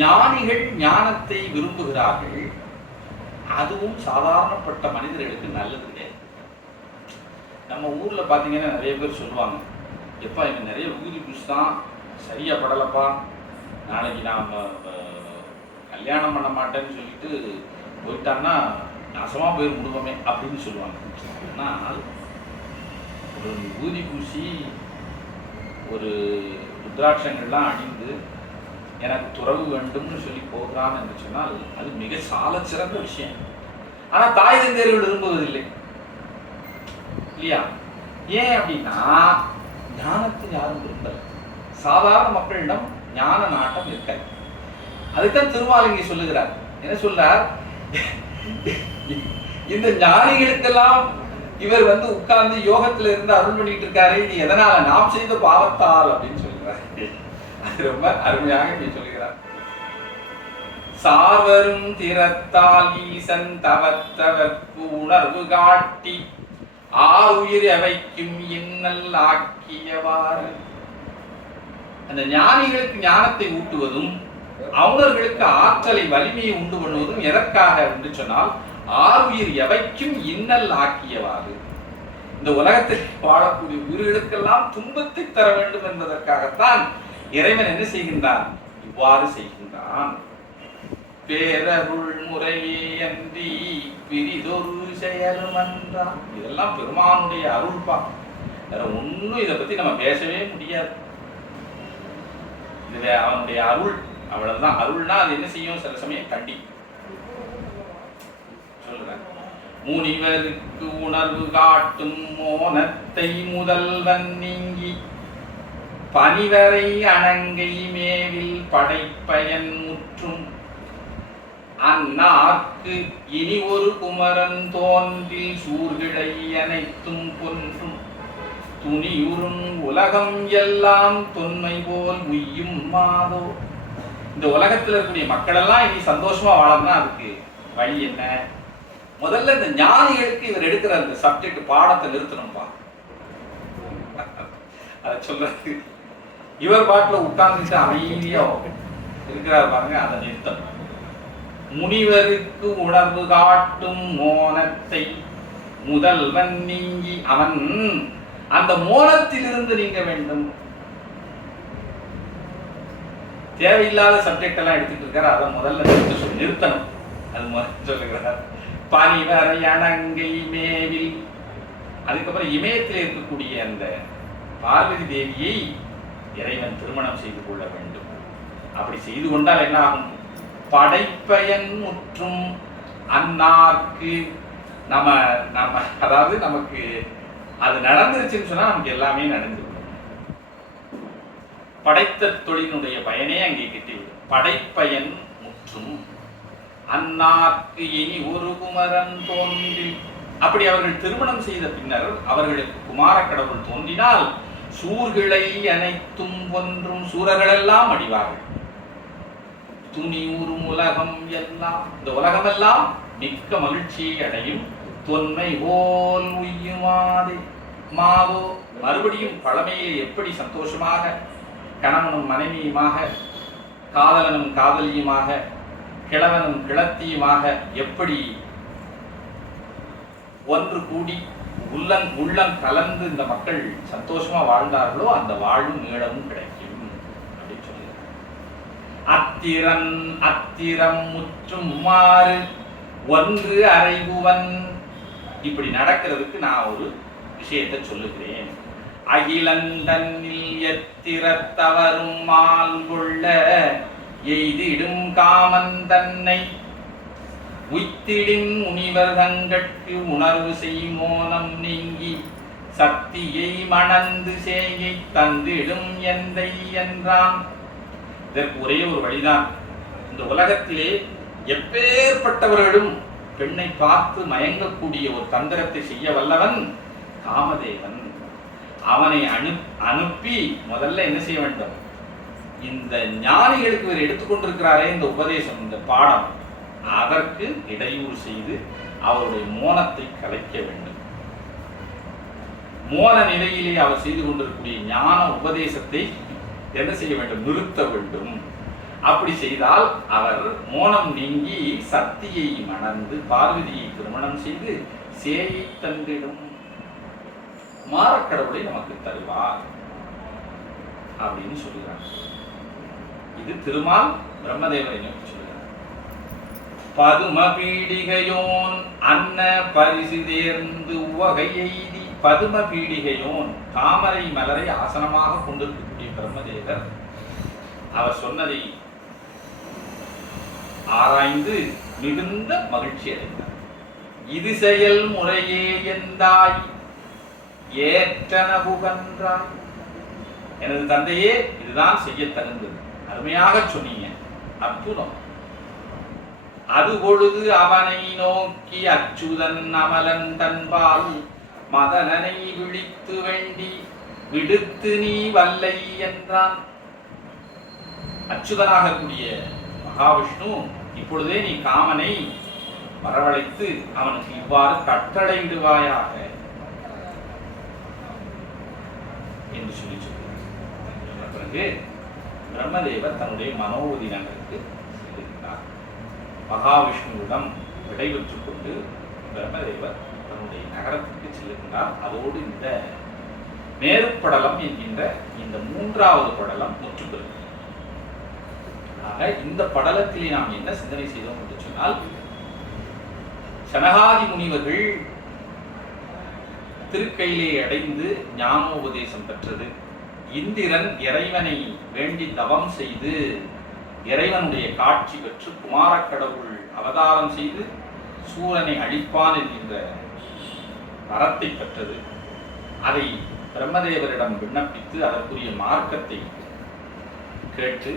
ஞானிகள் ஞானத்தை விரும்புகிறார்கள். அதுவும் சாதாரணப்பட்ட மனிதர்களுக்கு நல்லது கிடையாது. நம்ம ஊர்ல பாத்தீங்கன்னா நிறைய பேர் சொல்லுவாங்க, எப்பா இவன் நிறைய ஊதி புதுசுதான், சரியா படலப்பா, நாளைக்கு நாம கல்யாணம் பண்ண மாட்டேன்னு சொல்லிட்டு போயிட்டான்னா நாசமா போய் முடுவோமே அப்படின்னு சொல்லுவாங்க. ஆனால் ஒரு ஊதி பூசி ஒரு ருத்ராட்சங்கள்லாம் அணிந்து எனக்கு துறவு வேண்டும்னு சொல்லி போகிறான் என்று சொன்னால் அது மிக சால சிறந்த விஷயம். ஆனா தாய் தந்தையர்கள் விரும்புவதில்லை இல்லையா? ஏன் அப்படின்னா ஞானத்தை யாரும் விரும்பல. சாதாரண மக்களிடம் ஞான நாட்டம் இருக்காது. அதுதான் திருமாலிங்கி சொல்லுகிறார். என்ன சொல்றார்? இந்த ஞானிகளுக்கெல்லாம் இவர் உட்கார்ந்து யோகத்துல இருந்து அருள் பண்ணிட்டு இருக்காரு. இது எதனால? நாம் செய்த பாவத்தால் அப்படின்னு சொல்கிறார். அது ரொம்ப அருமையாக நீ சொல்கிறார். சாவரும் திறத்தால் ஈசன் தவத்தவர்க்கு உணர்வு காட்டி ஆறுயிர் அவைக்கும் இன்னல் ஆக்கியவாறு. அந்த ஞானிகளுக்கு ஞானத்தை ஊட்டுவதும் அவுணர்களுக்கு ஆற்றலை வலிமையை உண்டு பண்ணுவதும் எதற்காக என்று சொன்னால், ஆறுயிர் எவைக்கும் இன்னல் ஆக்கியவாறு. இந்த உலகத்தில் வாழக்கூடிய உயிர்களுக்கெல்லாம் துன்பத்தை தர வேண்டும் என்பதற்காகத்தான் இறைவன் என்ன செய்கின்றான்? இவ்வாறு செய்கின்றான். பேரருள் முறையே அன்றி பிரிதொரு செயலும் என்றான். இதெல்லாம் பெருமானுடைய அருள்பா. வேற ஒன்னும் இதை பத்தி நம்ம பேசவே முடியாது. இது அவனுடைய அருள், அவ்வளவுதான். அருள்னா அது என்ன செய்யும்? சில சமயம் கண்டி சொல்றேன். முனிவருக்கு உணர்வு காட்டும் மோனத்தை முதல்வன் நீங்கி பனிவரை அணங்கை மேவில் படைப்பயன் முற்றும் அந்நாக்கு இனி ஒரு குமரன் தோன்றில் சூர்கிழை அனைத்தும் கொன்றும் துணியுறும் உலகம் எல்லாம் தொன்மை போல் உய்யும் மாதோ. இந்த உலகத்தில் இருக்கக்கூடிய மக்கள் எல்லாம் இனி சந்தோஷமா வாழணும்னா அதுக்கு வழி என்ன? முதல்ல இந்த ஞானிகளுக்கு இவர் எடுக்கிற அந்த சப்ஜெக்ட் பாடத்தை நிறுத்தணும்பா. அதை சொல்றது இவர் பாட்டுல உட்கார்ந்துட்டு அமைதியா இருக்கிறார் பாருங்க, அதை நிறுத்தணும். முனிவருக்கு உணர்வு காட்டும் மோனத்தை முதல்வன் நீங்கி அவன் அந்த மோனத்திலிருந்து நீங்க வேண்டும். தேவையில்லாத சப்ஜெக்ட் எல்லாம் எடுத்துட்டு இருக்காரு, அதை முதல்ல நிறுத்தணும். அது முதல்ல சொல்லுகிறார். பனிவரை அணங்கை மேவில். அதுக்கப்புறம் இமயத்தில் இருக்கக்கூடிய அந்த பார்வதி தேவியை இறைவன் திருமணம் செய்து கொள்ள வேண்டும். அப்படி செய்து கொண்டால் என்ன ஆகும்? படைப்பயன் முற்றும் அன்னார்க்கு நம்ம அதாவது நமக்கு அது நடந்துருச்சுன்னு சொன்னா நமக்கு எல்லாமே நடந்துவிடும். படைத்த தொழிலினுடைய பயனே அங்கே கிட்டிவிடும். படைப்பயன் முற்றும் அன்னார்க்கு இனி ஒரு குமரன் தோன்றி. அப்படி அவர்கள் திருமணம் செய்த பின்னர் அவர்களுக்கு குமார கடவுள் தோன்றினால் சூர்கிழை அனைத்தும் ஒன்றும், சூரர்களெல்லாம் அடிவார்கள். துணியுறும் உலகம் எல்லாம், இந்த உலகமெல்லாம் மிக்க மகிழ்ச்சியை அடையும். தொன்மை போல் உய்யுமாதே மாதோ. மறுபடியும் பழமையிலே எப்படி சந்தோஷமாக கணவனும் மனைவியுமாக, காதலனும் காதலியுமாக, கிழவனும் கிழத்தியுமாக எப்படி ஒன்று கூடி உள்ளம் கலந்து இந்த மக்கள் சந்தோஷமா வாழ்ந்தார்களோ அந்த வாழ்வும் மீளவும் கிடைக்கும் அப்படின்னு சொல்லுகிறார். அத்திரம் முற்றும் மாறு ஒன்று அறைகுவன். இப்படி நடக்கிறதுக்கு நான் ஒரு விஷயத்தை சொல்லுகிறேன். அகிலந்தன்னில் எத்திரத்தவரும் மால் கொள்ள எய்திடும் காமன் தன்னை உய்த்திடின் முனிவர் தங்கட்கு உணர்வு செய்மோனம் நீங்கி சக்தியை மணந்து சேயை தந்திடும் எந்தை என்றான். இதற்கு ஒரே ஒரு வழிதான். இந்த உலகத்திலே எப்பேற்பட்டவர்களும் பெண்ணை பார்த்து மயங்கக்கூடிய ஒரு தந்திரத்தை செய்ய வல்லவன் காமதேவன். அவனை அனுப்பி முதல்ல என்ன செய்ய வேண்டும்? இந்த ஞானிகளுக்கு இவர் எடுத்துக்கொண்டிருக்கிறாரே இந்த உபதேசம், இந்த பாடம், அதற்கு இடையூறு செய்து அவருடைய மோனத்தை கலைக்க வேண்டும். மோன நிலையிலே அவர் செய்து கொண்டிருக்கக்கூடிய ஞான உபதேசத்தை என்ன செய்ய வேண்டும்? நிறுத்த வேண்டும். அப்படி செய்தால் அவர் மோனம் நீங்கி சக்தியை மணந்து பார்வதியை திருமணம் செய்து சேயை தந்திடும் மாறக்கடவுளை நமக்கு தருவார் அப்படின்னு சொல்லுகிறார். இது திருமால் பிரம்மதேவரை நோக்கி சொல்லுகிறார். பதும பீடிகையோன் அன்ன பரிசு தேர்ந்து உவகை எய்தி. பதும பீடிகையோன் தாமரை மலரை ஆசனமாக கொண்டிருக்கக்கூடிய பிரம்மதேவர் அவர் சொன்னதை ஆராய்ந்து மிகுந்த மகிழ்ச்சி அடைந்தார். இது செயல் முறையே எந்தாய் ஏற்றன புகன்றாய். எனது தந்தையே, இதுதான் செய்ய தகுந்தது, அருமையாக சொன்னீங்க, அற்புதம். அது பொழுது அவனை நோக்கி அச்சுதன் அமலன் தன்பால் மதனனை விழித்து வேண்டி விடுத்து நீ வல்லை என்றான். அச்சுதனாக கூடிய மகாவிஷ்ணு, இப்பொழுதே நீ காமனை வரவழைத்து அவனுக்கு இவ்வாறு கட்டளையிடுவாயாக என்று சொல்லி சொன்ன பிறகு பிரம்மதேவர் தன்னுடைய மனோவதி நகருக்கு செல்கிறார். மகாவிஷ்ணுவிடம் விடைபெற்றுக் கொண்டு பிரம்மதேவர் தன்னுடைய நகரத்திற்கு செல்லுகின்றார். அதோடு இந்த மேருப்படலம் என்கின்ற இந்த மூன்றாவது படலம் முற்று பெறுகிறது. ஆக இந்த படலத்திலே நாம் என்ன சிந்தனை செய்தோம் என்று சொன்னால், சனகாதி முனிவர்கள் திருக்கையிலே அடைந்து ஞானோபதேசம் பெற்றது. இந்திரன் இறைவனை வேண்டி தவம் செய்து இறைவனுடைய காட்சி பெற்று குமாரக்கடவுள் அவதாரம் செய்து சூரனை அழிப்பான் என்கின்ற வரத்தை பெற்றது. அதை பிரம்மதேவரிடம் விண்ணப்பித்து அதற்குரிய மார்க்கத்தை கேட்டு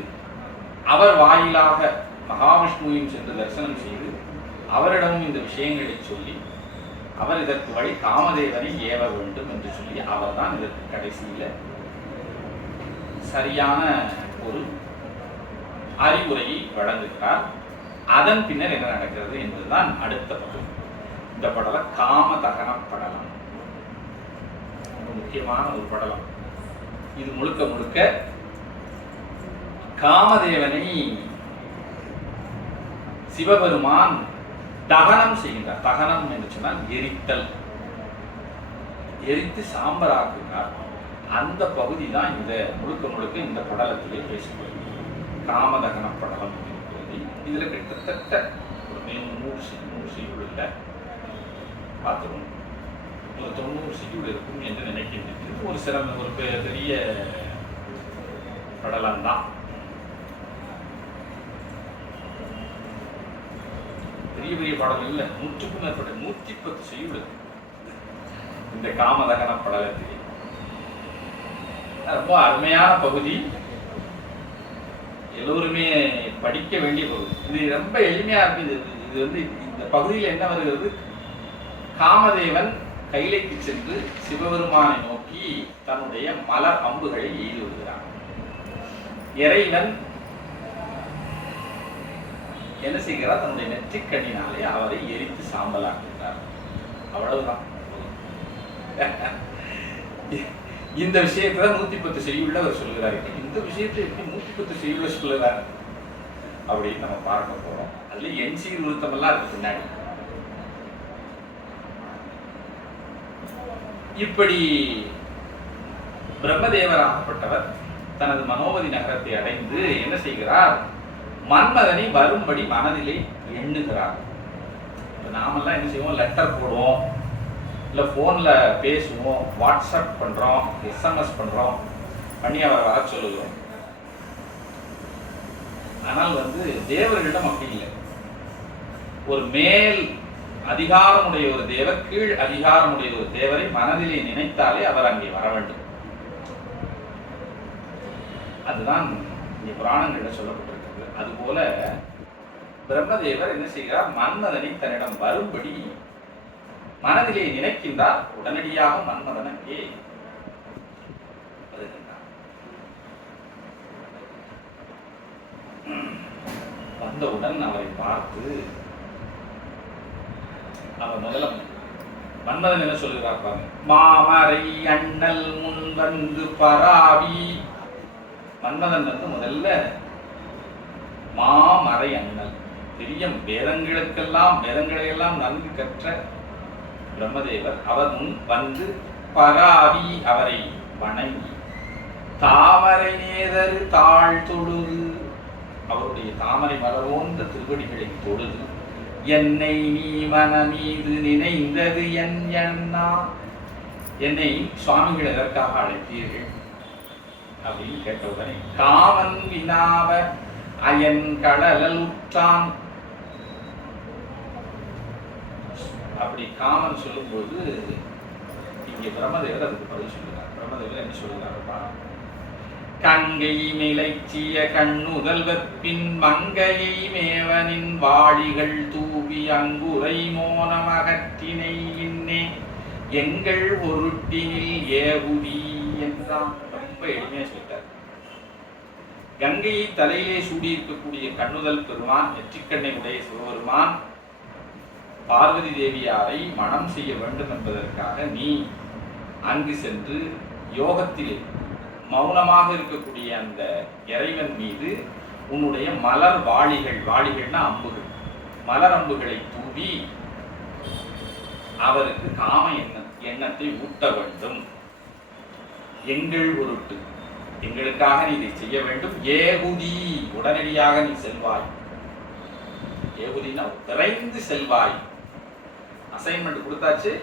அவர் வாயிலாக மகாவிஷ்ணுவையும் சென்று தரிசனம் செய்து அவரிடமும் இந்த விஷயங்களை சொல்லி அவர் இதற்கு வழி காமதேவனை ஏவ வேண்டும் என்று சொல்லி அவர்தான் இதற்கு கடைசியில சரியான ஒரு அறிவுரையை வழங்குகிறார். அதன் பின்னர் என்ன நடக்கிறது என்பதுதான் அடுத்த படம். இந்த படலம் காமதகன படலம், முக்கியமான ஒரு படலம். இது முழுக்க முழுக்க காமதேவனை சிவபெருமான் தகனம் செய்கின்றார். தகனம் என்று சொன்னால் எரித்தல், எரித்து சாம்பராக்குகிறார். அந்த பகுதி தான் இந்த முழுக்க முழுக்க இந்த படலத்திலே பேசப்படுகிறது. காமதகன படலம் பகுதி. இதுல கிட்டத்தட்ட ஒரு 100 செய்யுள் இல்லை, பார்த்துக்கணும், ஒரு 90 செய்யுள் இருக்கும் என்று நினைக்கின்றேன். இது ஒரு சிறந்த ஒரு பெரிய படலம் தான். பெரிய பெரிய பாடல் இல்லை, 100க்கும் மேற்பட்ட 110 செய்யுள் இந்த காமதகன படலத்திலே. ரொம்ப அருமையான பகுதி, எல்லோருமே படிக்க வேண்டிய பகுதி. இது ரொம்ப எளிமையா இருக்கு. இது வந்து இந்த பகுதியில் என்ன வருகிறது? காமதேவன் கைலைக்கு சென்று சிவபெருமானை நோக்கி தன்னுடைய மலர் அம்புகளை எய்து விடுகிறான். இறைவன் என்ன செய்கிறார்? தன்னுடைய நெற்றிக்கண்ணினாலே அவரை எரித்து சாம்பலாக்குகிறார். அவ்வளவுதான். இந்த விஷயத்துல 110 செய்யுள்ள அவர் சொல்லுகிறார். இந்த விஷயத்தை எப்படி 110 செய்யுள்ள சொல்லுறார் அப்படின்னு நம்ம பார்க்க போறோம். அதுல என்சீர் விருத்தம் எல்லாம் இருக்கு பின்னாடி. இப்படி பிரம்மதேவராகப்பட்டவர் தனது மனோமதி நகரத்தை அடைந்து என்ன செய்கிறார்? மன்மதனை வரும்படி மனதிலே எண்ணுகிறார். நாமெல்லாம் என்ன செய்வோம்? லெட்டர் போடுவோம், இல்லை ஃபோனில் பேசுவோம், வாட்ஸ்அப் பண்ணுறோம், எஸ்எம்எஸ் பண்ணுறோம், பண்ணி அவரை வர சொல்லுகிறோம். ஆனால் தேவர்களிடம் அப்படி இல்லை. ஒரு மேல் அதிகாரமுடைய ஒரு தேவர், கீழ் அதிகாரமுடைய ஒரு தேவரை மனதிலே நினைத்தாலே அவர் அங்கே வர வேண்டும். அதுதான் இங்கே புராணங்களில் சொல்லப்பட்டிருக்கிறது. அதுபோல பிரம்மதேவர் என்ன செய்கிறார்? மன்மதனை தன்னிடம் வரும்படி மனதிலே நினைக்கின்றார். உடனடியாக மன்மதன் அங்கே வருகின்றார். வந்தவுடன் அவரை பார்த்து அவர் முதல்ல மன்மதன் என்ன சொல்லுகிறார் பாருங்க. மாமரை அண்ணல் முன் வந்து பராவி. மன்மதன் முதல்ல மாமரை அண்ணல், பெரிய வேதங்களையெல்லாம் நன்கு கற்ற பிரம்மதேவர் அவர் முன் வந்து பராவி அவரை வணங்கி தாமரை நேதரு தாழ் தொழுது, அவருடைய தாமரை மலர்வோன்ற திருவடிகளை தொழுது, என்னை நீ மனமீது நினைந்தது என் எண்ணா, என்னை சுவாமிகள் எதற்காக அழைத்தீர்கள் அப்படின்னு கேட்டவுடனே காமன் வினாவ அயன் கடலுற்றான். அப்படி காமன் சொல்லும்போது இங்கே பிரம்மதேவர் அதுக்கு பதில் சொல்லுகிறார். பிரம்மதேவர் என்ன சொல்லுகிறாருப்பா? கங்கை மிளைச்சிய கண்ணுதல் வெப்பின் மங்கையை மேவனின் வாழிகள் தூவி அங்குரை மோனமகற்றினை இன்னே எங்கள் பொருட்டினில் ஏவுதி என்றான். ரொம்ப எளிமையா சொல்லிட்டார். கங்கையை தலையிலே சூடியிருக்கக்கூடிய கண்ணுதல் பெருமான், நெற்றிக்கண்ணை உடைய சிவபெருமான் பார்வதி தேவியாரை மனம் செய்ய வேண்டும் என்பதற்காக நீ அங்கு சென்று யோகத்திலே மௌனமாக இருக்கக்கூடிய அந்த இறைவன் மீது உன்னுடைய மலர் வாளிகள்னா அம்புகள், மலர் அம்புகளை தூவி அவருக்கு காம எண்ணத்தை ஊட்ட வேண்டும். எங்கள் பொருட்டு, எங்களுக்காக நீ இதை செய்ய வேண்டும். ஏகுதி, உடனடியாக நீ செல்வாய். ஏகுதினா விரைந்து செல்வாய். அசைன்மெண்ட் கொடுத்தாச்சு,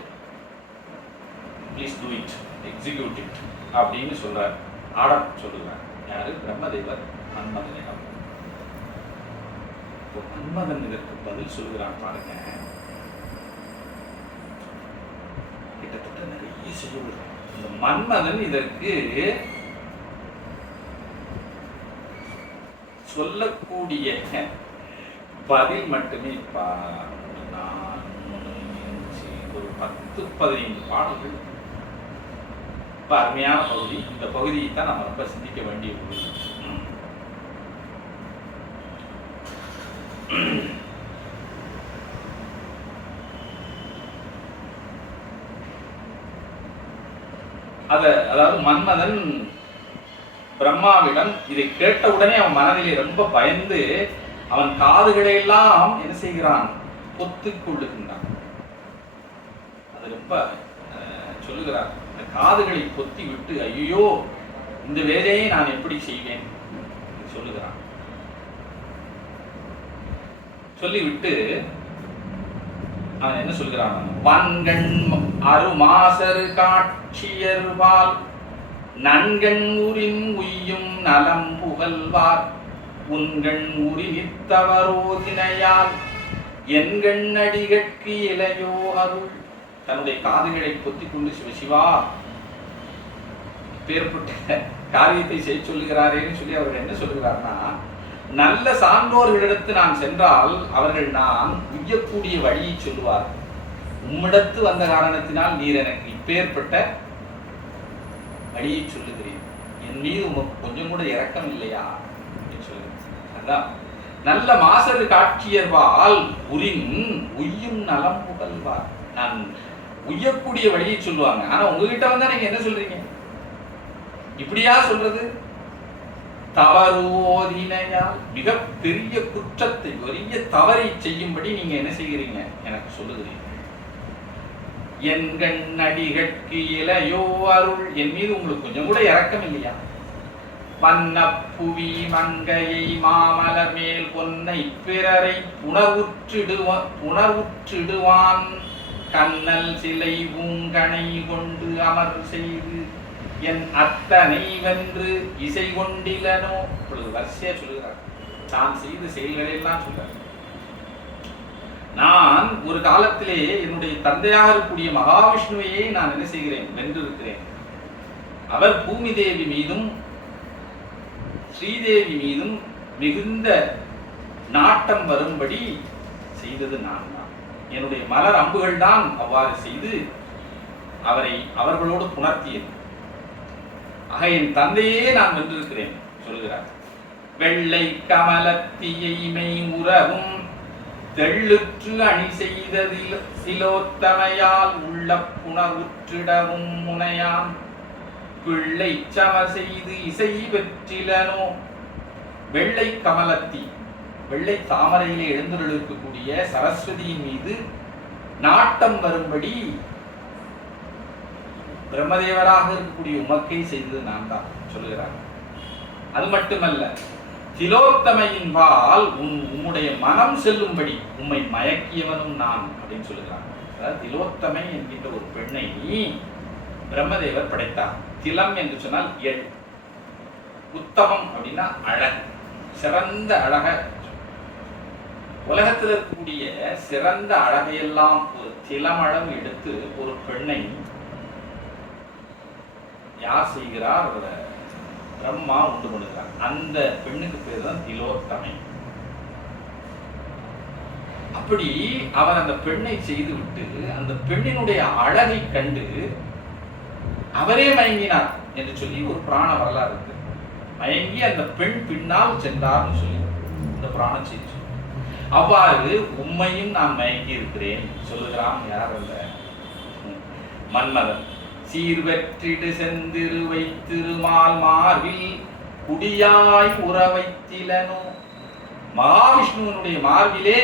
please do it, execute it அப்படின்னு சொல்றார். ஆர்டர் சொல்லுகிறார். யாரு? பிரம்மதேவர் மன்மதனிடம். மன்மதன் இதற்கு பதில் சொல்லுகிறான் பாருங்க. கிட்டத்தட்ட நிறைய சொல்லுகிறார். இந்த மன்மதன் இதற்கு சொல்லக்கூடிய பதில் மட்டுமே ஒரு 10-15 பாடல்கள். அருமையான பகுதி. இந்த பகுதியை தான் நம்ம ரொம்ப சிந்திக்க வேண்டிய பகுதி. அதாவது மன்மதன் பிரம்மாவிடம் இதை கேட்டவுடனே அவன் மனதிலே ரொம்ப பயந்து அவன் காதுகளை எல்லாம் என்ன செய்கிறான்? பொத்துக் கொள்ளுகின்றான். அது ரொம்ப சொல்லுகிறார். இந்த காதுகளை பொத்தி விட்டு ஐயோ இந்த வேலையை நான் எப்படி செய்வேன் சொல்லுகிறான். சொல்லிவிட்டு அவன் என்ன சொல்கிறான்? வன்கண் அருமாசரு காட்சியர்வால் நன்கண் ஊரின் உய்யும் நலம் புகழ்வார் உன்கண் ஊரி நித்தவரோதினையால் என்கண் அடிகட்கு இளையோ அருள். தன்னுடைய காதுகளை பொத்திக் கொண்டு சிவசிவா பேர்பட்ட காரியத்தை செய்ய சொல்லுகிறாரேன்னு சொல்லி அவர்கள் என்ன சொல்லுகிறார்னா, நல்ல சான்றோர்களிடத்து நான் சென்றால் அவர்கள் நான் உய்யக்கூடிய வழியை சொல்லுவார். உம்மிடத்து வந்த காரணத்தினால் நீர் எனக்கு இப்பேற்பட்ட வழியை சொல்லுகிறேன். என் மீது உமக்கு கொஞ்சம் கூட இரக்கம் இல்லையா அப்படின்னு சொல்லுங்க. அதான் நல்ல மாசரு காட்சியர்வால் உரின் உய்யும் நலம் புகழ்வார். நான் உய்யக்கூடிய வழியை சொல்லுவாங்க. ஆனா உங்ககிட்ட வந்தா நீங்க என்ன சொல்றீங்க? இப்படியா சொல்றது? தவறு ஓதினையால் மிக பெரிய குற்றத்தை, பெரிய தவறை செய்யும்படி நீங்க என்ன செய்கிறீங்க? எனக்கு சொல்லுகிறீங்க. என்கண் அடிகட்கு இளையோ அருள், என் மீது உங்களுக்கு கொஞ்சம் கூட இரக்கம் இல்லையா? வண்ண புவி மங்கையை மாமலர் மேல் பொன்னை பிறரை உணர்வுற்றிடுவான் கண்ணல் சிலை பூங்கனை கொண்டு அமர் செய்து என் அத்தனை வென்று இசை கொண்டிலனோ. இப்பொழுது வரிசையா சொல்லுகிறார். தான் செய்த செயல்களை எல்லாம் சொல்றார். நான் ஒரு காலத்திலே என்னுடைய தந்தையாக இருக்கக்கூடிய மகாவிஷ்ணுவையே நான் என்ன செய்கிறேன்? வென்றிருக்கிறேன். அவர் பூமி தேவி மீதும் ஸ்ரீதேவி மீதும் மிகுந்த நாட்டம் வரும்படி செய்தது நான் தான். என்னுடைய மலர் அம்புகள் தான் அவ்வாறு செய்து அவரை அவர்களோடு புணர்த்தியது. ஆக என் தந்தையே நான் வென்றிருக்கிறேன் சொல்கிறார். வெள்ளை கமலத்தியை உறவும் தெள்ளுற்று அணி செய்ததில் சிலோத்தமையால் உள்ள புணர்வுற்றிடவும் முனையான் பிள்ளை சம செய்து இசை பெற்றிலனோ. வெள்ளை கமலத்தி, வெள்ளை தாமரையிலே எழுந்தருளிருக்கக்கூடிய சரஸ்வதியின் மீது நாட்டம் வரும்படி பிரம்மதேவராக இருக்கக்கூடிய உமக்கை செய்தது நான் தான் சொல்லுகிறார். அது மட்டுமல்ல, திலோத்தமையின் பால் உம்முடைய மனம் செல்லும்படி உம்மை மயக்கியவனும் நான் அப்படின்னு சொல்லுகிறார். அதாவது திலோத்தமை என்கின்ற ஒரு பெண்ணை பிரம்மதேவர் படைத்தார். திலம் என்று சொன்னால் எள், உத்தமம் அப்படின்னா அழகு, சிறந்த அழக, உலகத்தில் இருக்கக்கூடிய சிறந்த அழகையெல்லாம் ஒரு திலமளவு எடுத்து ஒரு பெண்ணை யார் செய்கிறார்? பிரம்மா உண்டு பண்ணுகிறார். அந்த பெண்ணுக்கு பேர் தான் திலோத்தமை. அப்படி அவர் அந்த பெண்ணை செய்து விட்டு அந்த பெண்ணினுடைய அழகை கண்டு அவரே மயங்கினார் என்று சொல்லி ஒரு புராண வரலாறு இருக்கு. மயங்கி அந்த பெண் பின்னால் சென்றார்னு சொல்லி இந்த புராணம் செய்து அவ்வாறு உம்மையும் நான் மயங்கி இருக்கிறேன் சொல்லுகிறான். யார்? அந்த மன்மதன். சீர்வற்றிடு செந்திரு வைத்திருமால் மார்பில் குடியாய் உறவைத்திலனோ. மகாவிஷ்ணுவனுடைய மார்பிலே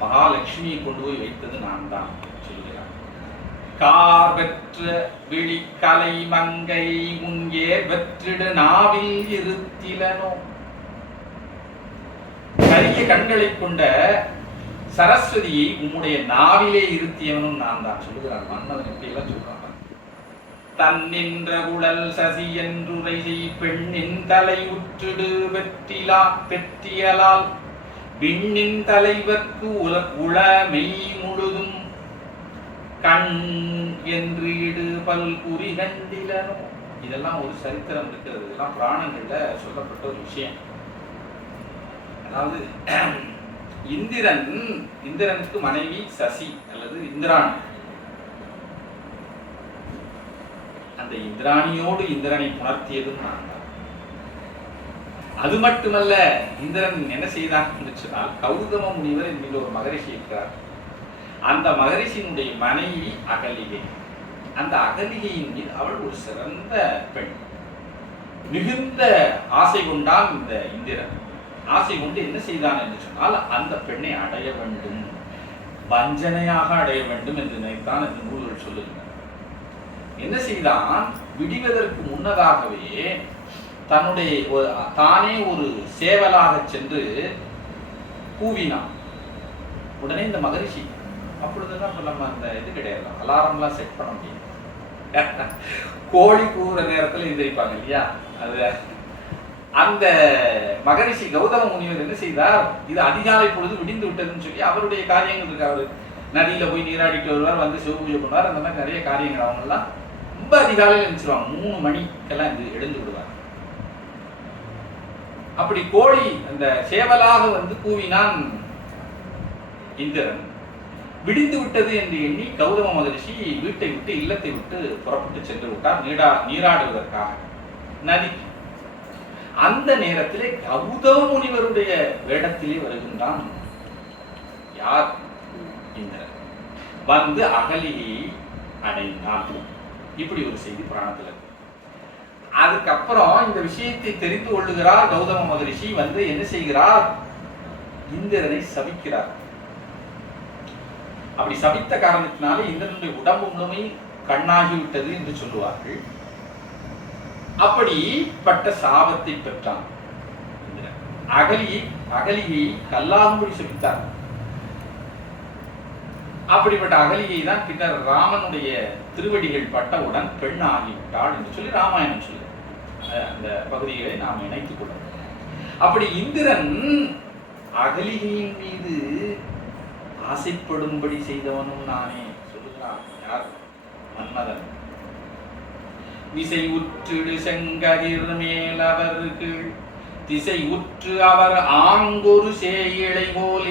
மகாலட்சுமியை கொண்டு போய் வைத்தது நான் தான் சொல்கிறார். கார் பெற்ற விழிக்கலை மங்கை முங்கே வெற்றிடு நாவில் இருத்திலனோ. கரிய கண்களை கொண்ட சரஸ்வதியை உம்முடைய நாவிலே இருத்தியவனும் நான் தான் சொல்லுகிறார். மன்னவன் இப்படி எல்லாம் சொல்றான். தன்னின்ற குழல் சசி என்றுரை பெண்ணின் தலை உற்றிடு பெற்றியலால் விண்ணின் தலைவர்க்கு உளமை முழுதும் கண் என்று இடு பல் குறி கண்டிலனோ. இதெல்லாம் ஒரு சரித்திரம் இருக்கிறது. இதெல்லாம் புராணங்கள்ல சொல்லப்பட்ட ஒரு விஷயம். அதாவது இந்திரனுக்கு மனைவி சசி அல்லது இந்திராணி. அந்த இந்திராணியோடு இந்திரனை புணர்த்தியதும் நான் தான். அது மட்டுமல்ல, இந்திரன் என்ன செய்தான் என்று சொன்னால், கௌதம முனிவர் என்கிற ஒரு மகரிஷி இருக்கிறார். அந்த மகரிஷியினுடைய மனைவி அகலிகை. அந்த அகலிகையின் மீது அவள் ஒரு சிறந்த பெண். மிகுந்த ஆசை கொண்டான் இந்த இந்திரன். ஆசை கொண்டு என்ன செய்தான் என்று சொன்னால், அந்த பெண்ணை அடைய வேண்டும், வஞ்சனையாக அடைய வேண்டும் என்று நினைத்தான் என்று நூல்கள் சொல்லுகின்றன. என்ன செய்தான்? விடுவதற்கு முன்னதாகவே தன்னுடைய தானே ஒரு சேவலாக சென்று கூவினான். உடனே இந்த மகரிஷி, அப்பொழுதுதான் நம்ம அந்த இது கிடையாது, அலாரம்லாம் செட் பண்ண முடியும். கோழி கூவுற நேரத்தில் எந்திரிப்பாங்க இல்லையா, அது அந்த மகரிஷி கௌதம முனிவர் என்ன செய்தார்? இது அதிகாலை பொழுது விடிந்து விட்டதுன்னு சொல்லி அவருடைய காரியங்கள் இருக்கு. அவர் நதியில போய் நீராடிட்டு வருவார், வந்து சிவ பூஜை பண்ணுவார். அந்த மாதிரி நிறைய காரியங்கள் அவங்கெல்லாம் ரொம்ப அதிகாலையில் எழுந்திருவாங்க. 3 மணிக்கெல்லாம் எழுந்து விடுவார். அப்படி கோழி அந்த சேவலாக வந்து கூவினான் இந்திரன். விடிந்து விட்டது என்று எண்ணி கௌதம மகரிஷி வீட்டை விட்டு இல்லத்தை விட்டு புறப்பட்டு சென்று விட்டார் நீராடுவதற்காக நதிக்கு. அந்த நேரத்திலே கௌதம முனிவருடைய வேடத்திலே வருகின்றான் யார்? இந்திரன். வந்து அகலியை அடைந்தான். இப்படி ஒரு செய்தி புராணத்தில் இருக்கு. அதுக்கப்புறம் இந்த விஷயத்தை தெரிந்து கொள்ளுகிறார் கௌதம மகரிஷி. வந்து என்ன செய்கிறார்? இந்திரனை சபிக்கிறார். அப்படி சபித்த காரணத்தினால இந்திரனுடைய உடம்பு முழுமை கண்ணாகிவிட்டது என்று சொல்லுவார்கள். அப்படிப்பட்ட சாபத்தை பெற்றான் இந்திரன். அகலியை கல்லாகும்படி சபித்தார். அப்படிப்பட்ட அகலியை தான் பின்னர் ராமனுடைய திருவடிகள் பட்டவுடன் பெண் ஆகிவிட்டாள் என்று சொல்லி ராமாயணம் சொல்லு. அந்த பகுதிகளை நாம் இணைத்துக் கொள்ளும். அப்படி இந்திரன் அகலிகையின் மீது ஆசைப்படும்படி செய்தவனும் நானே சொல்லுகிறான். யார்? மன்மதன். விசை உற்றிடு செங்கதிர் மேலவர்கள் திசை உற்று அவர் ஆங்கொரு சேயிழை போல்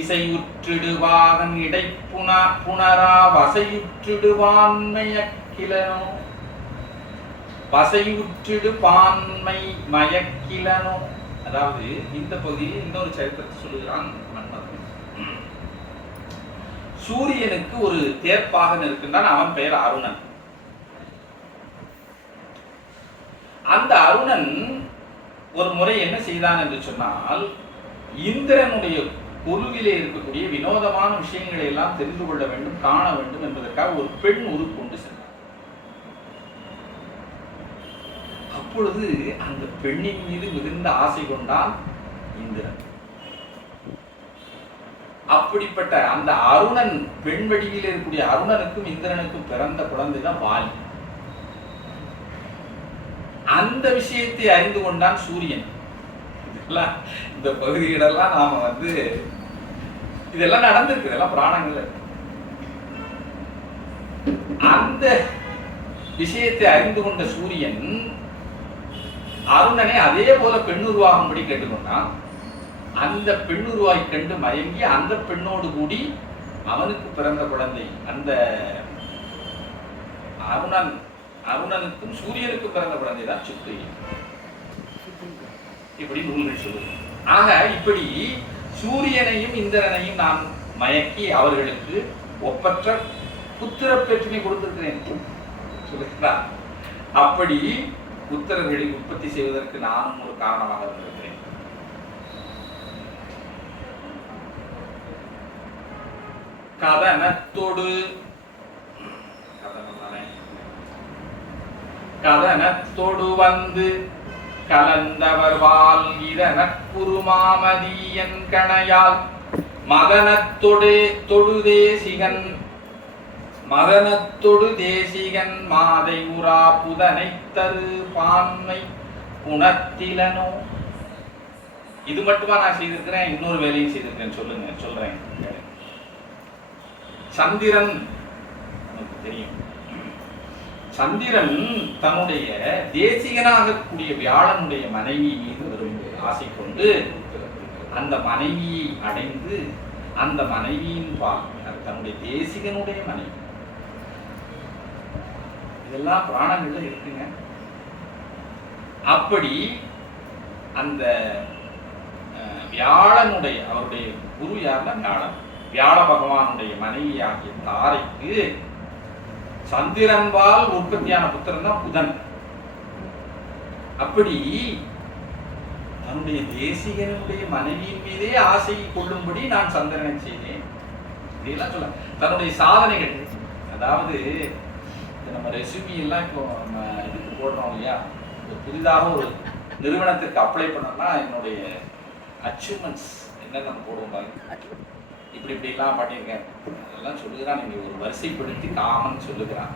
இசையுற்றிடுவாகன் இடை புனரா வசையுற்றிடுவான்மையக்கிலனோ வசையுற்றிடு பான்மை மயக்கிலனோ. அதாவது இந்த பகுதியில் இன்னொரு சரித்திரத்தை சொல்லுகிறான் மன்மதன். சூரியனுக்கு ஒரு தேர்ப்பாகன் இருக்கின்றான். அவன் பெயர் அருணன். அந்த அருணன் ஒரு முறை என்ன செய்தான் என்று சொன்னால், இந்திரனுடைய குழுவிலே இருக்கக்கூடிய வினோதமான விஷயங்களை எல்லாம் தெரிந்து கொள்ள வேண்டும், காண வேண்டும் என்பதற்காக ஒரு பெண் உருக்கொண்டு சென்றார். அப்பொழுது அந்த பெண்ணின் மீது மிகுந்த ஆசை கொண்டான் இந்திரன். அப்படிப்பட்ட அந்த அருணன், பெண் வடிவில் இருக்கக்கூடிய அருணனுக்கும் இந்திரனுக்கும் பிறந்த குழந்தை தான் வாலி. அந்த விஷயத்தை அறிந்து கொண்டான் சூரியன். இதெல்லாம் இந்த பகுதிகளெல்லாம் நாம இதெல்லாம் நடந்திருக்கு, இதெல்லாம் புராணங்கள்ல. அந்த விஷயத்தை அறிந்து கொண்ட சூரியன் அருணனை அதே போல பெண்ணுருவாகும்படி கேட்டுக்கொண்டான். அந்த பெண்ணுருவாய் கண்டு மயங்கி அந்த பெண்ணோடு கூடி அவனுக்கு பிறந்த குழந்தை, அந்த அருணனுக்கும் சூரியனுக்கு பிறந்த குழந்தை தான் சுக்ரி. இப்படி நூல்கள் சொல்லுது. ஆக இப்படி சூரியனையும் இந்திரனையும் நான் மயக்கி அவர்களுக்கு ஒப்பற்ற புத்திர பேற்றினை கொடுத்திருக்கிறேன் சொல்லுகிறார். அப்படி புத்திரர்களை உற்பத்தி செய்வதற்கு நானும் ஒரு காரணமாக இருந்திருக்கிறேன். கதனத்தொடு வந்து கலந்தவர் வால் இதனக்குருமாமதியன் கணையால் மதனத்தொடு தேசிகன் மாதை உரா புதனை தரு பான்மை குணத்திலனோ. இது மட்டுமா நான் செய்திருக்கிறேன்? இன்னொரு வேலையும் செய்திருக்கிறேன். சொல்றேன். சந்திரன் தெரியும். சந்திரன் தன்னுடைய தேசிகனாக கூடிய வியாழனுடைய மனைவி மீது வரும் ஆசை கொண்டு அந்த மனைவியை அடைந்து அந்த மனைவியின் பால், தன்னுடைய தேசிகனுடைய மனைவி, இதெல்லாம் புராணங்கள்ல இருக்குங்க. அப்படி அந்த வியாழனுடைய, அவருடைய குரு யாருன்னா வியாழ பகவானுடைய மனைவி ஆகிய தாரைக்கு சந்திரன்பால் உற்பத்தியான புத்திரன் தான் புதன். அப்படி தன்னுடைய தேசிகனுடைய மனைவியின் மீதே ஆசை கொள்ளும்படி நான் சந்திரனை செய்தேன். இதெல்லாம் சொல்ல தன்னுடைய சாதனைகள். அதாவது நம்ம ரெசியூமி எல்லாம் இப்போ நம்ம இதுக்கு போடுறோம் இல்லையா, புதிதாக ஒரு நிறுவனத்திற்கு அப்ளை பண்ணோம்னா என்னுடைய அச்சீவ்மெண்ட்ஸ் என்னென்ன போடுவோம் பாருங்க. இப்படிலாம் பண்ணியிருக்கேன் அதெல்லாம் சொல்லுகிறான். நீங்க ஒரு வரிசைப்படுத்தி காமன் சொல்லுகிறான்.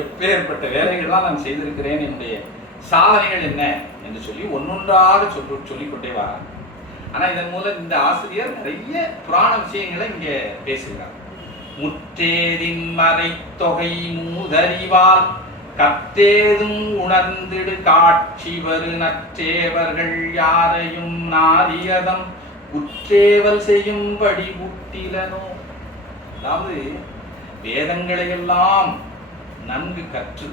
எப்பேற்பட்ட வேலைகள்லாம் நான் செய்திருக்கிறேன், என்னுடைய சாதனைகள் என்ன என்று சொல்லி ஒன்னொன்றாக சொல்லிக்கொண்டே வரான். ஆனா இதன் மூலம் இந்த ஆசிரியர் நிறைய புராண விஷயங்களை இங்க பேசுகிறார். முற்றேதின் மறை தொகை மூதறிவால் கற்றேதும் உணர்ந்திடு காட்சி வரு நற்றேவர்கள் யாரையும் நாரியதம் உற்றேவல் செய்யும்படி புட்டிலனோ. அதாவது வேதங்களை எல்லாம் நன்கு கற்று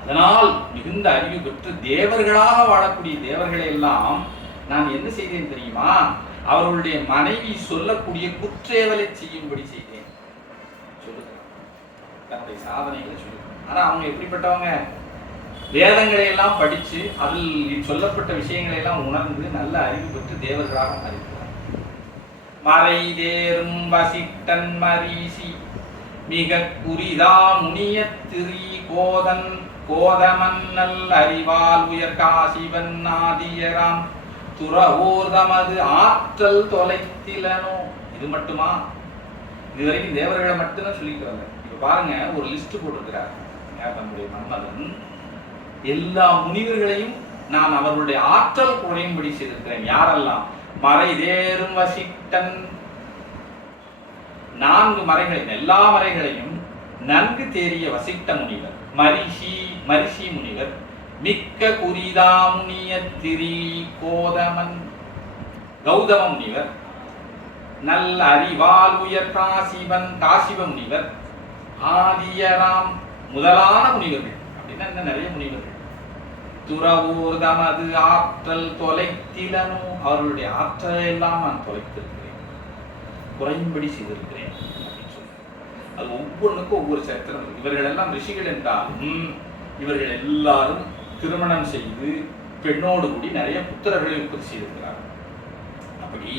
அதனால் மிகுந்த அறிவு பெற்று தேவர்களாக வாழக்கூடிய தேவர்களை எல்லாம் நான் என்ன செய்தேன் தெரியுமா? அவர்களுடைய மனைவி சொல்லக்கூடிய குற்றேவலை செய்யும்படி செய்தேன் சொல்லுகிறார். தன்னுடைய சாதனைகளை சொல்லுகிறார். ஆனா அவங்க எப்படிப்பட்டவங்க? வேதங்களை எல்லாம் படிச்சு அதில் சொல்லப்பட்ட விஷயங்களை எல்லாம் உணர்ந்து நல்ல அறிவு பெற்று தேவர்களாக அறிவிக்கிறார். மறை தேரும் வசிட்டன் மரீசி மிக குறிதா முனிய திரி கோதன் கோதமன்னல் அறிவால் உயர் காசிவன் ஆதியராம் துறவோர் தமது ஆற்றல் தொலைத்திலனோ. இது மட்டுமா? இதுவரைக்கும் தேவர்களை மட்டும்தான் சொல்லிக்கிறாங்க. இப்ப பாருங்க, ஒரு லிஸ்ட் போட்டிருக்கிறார் நம்முடைய மன்மதன். எல்லா முனிவர்களையும் நான் அவர்களுடைய ஆற்றல் குறையும்படி செய்திருக்கிறேன். யாரெல்லாம்? மறை தேரும் வசிட்டன், 4 மறைகளையும் எல்லா மறைகளையும் நன்கு தேறிய வசிட்ட முனிவர், மரிஷி முனிவர், மிக்க குறிதா முனிய திரி கோதமன் கௌதம முனிவர், நல்ல அறிவால் உயர் காசிவ முனிவர், ஆதியராம் முதலான முனிவர்கள். அப்படின்னா இன்னும் நிறைய முனிவர்கள். துறவோர் தமது ஆற்றல் தொலைத்திலனோ, அவர்களுடைய ஆற்றலை எல்லாம் நான் தொலைத்திருக்கிறேன், குறையும்படி செய்திருக்கிறேன் அப்படின்னு சொல்றேன். அது ஒவ்வொன்றுக்கும் ஒவ்வொரு சரித்திரம் இருக்கு. இவர்கள் எல்லாம் ரிஷிகள் என்றாலும் இவர்கள் எல்லாரும் திருமணம் செய்து பெண்ணோடு கூடி நிறைய புத்திரர்களை உற்பத்தி செய்திருக்கிறார். அப்படி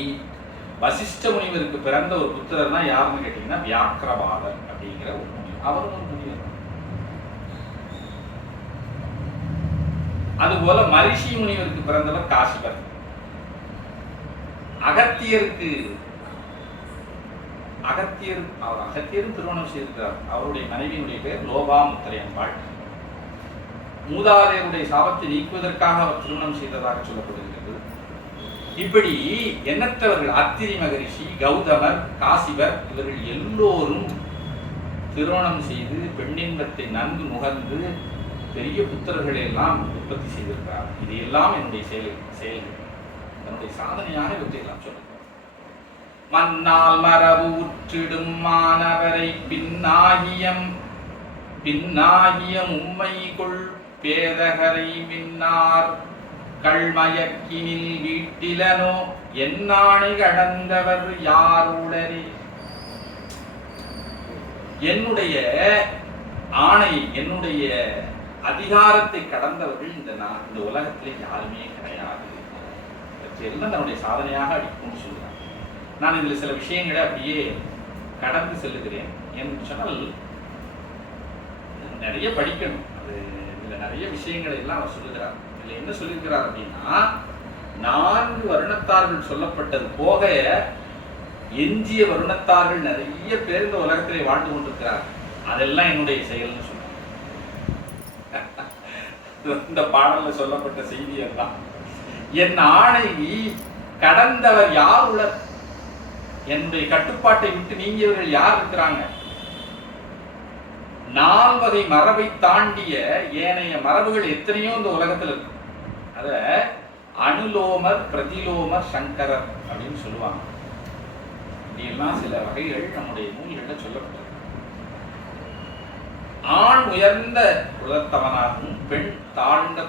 வசிஷ்ட முனிவருக்கு பிறந்த ஒரு புத்திரர் தான் யாருன்னு கேட்டீங்கன்னா வியாக்கிரபாதர் அப்படிங்கிற ஒரு முனிவர். அவரும் ஒரு முனிவர். அதுபோல மரிஷி முனிவருக்கு பிறந்தவர் காசிபர். அகத்தியரும் திருமணம் செய்திருக்கிறார். அவருடைய மனைவியினுடைய பேர் லோபாமுத்திரை அம்பாள். மூதாதையருடைய சாபத்தை நீக்குவதற்காக அவர் திருமணம் செய்ததாக சொல்லப்படுகிறது. இப்படி எண்ணற்றவர்கள், அத்திரி மகரிஷி, கௌதமர், காசிபர், இவர்கள் எல்லோரும் திருமணம் செய்து பெண்ணின்பத்தை நன்கு நுகர்ந்து பெரிய புத்திரர்களை எல்லாம் உற்பத்தி செய்திருக்கிறார். இது எல்லாம் என்னுடைய செயல்கள், என்னுடைய சாதனையாக இவற்றையெல்லாம் சொல்லுகிறார். மன்னால் மரபு உற்றிடும் மாணவரை பின்னாகியம் உம்மைக்குள் பேதகரை மின்னார் கள்மயக்கினில் வீட்டிலனோ என்னானை கடந்தவர் யாருடரே. என்னுடைய ஆணை, என்னுடைய அதிகாரத்தை கடந்தவர்கள் இந்த உலகத்திலே யாருமே கிடையாது. எல்லாம் தன்னுடைய சாதனையாக அடிக்கும்னு சொல்கிறார். நான் இதில் சில விஷயங்களை அப்படியே கடந்து செல்லுகிறேன். என்று சொன்னால் நிறைய படிக்கணும். அது இதில் நிறைய விஷயங்களை எல்லாம் அவர் சொல்லுகிறார். இதில் என்ன சொல்லியிருக்கிறார் அப்படின்னா, 4 வருணத்தார்கள் சொல்லப்பட்டது போக எஞ்சிய வருணத்தார்கள் நிறைய பேர் இந்த உலகத்திலே வாழ்ந்து கொண்டிருக்கிறார். அதெல்லாம் என்னுடைய செயல்னு சொல்றாங்க. இந்த பாடல்ல சொல்லப்பட்ட செய்தி எல்லாம் என் ஆணை கடந்தவர் யார் உலர், என்னுடைய கட்டுப்பாட்டை விட்டு நீங்கியவர்கள் யார் இருக்கிறாங்க? 4 வகை மரபை தாண்டிய ஏனைய மரபுகள் எத்தனையோ இந்த உலகத்தில் இருக்கு. அத அனுலோமர், பிரதிலோமர், சங்கரர் அப்படின்னு சொல்லுவாங்க. இப்படியெல்லாம் சில வகைகள் நம்முடைய நூல்களில் சொல்லப்பட்டது. ஆண் உயர்ந்த குலத்தவனாகவும் பெண் தாழ்ந்த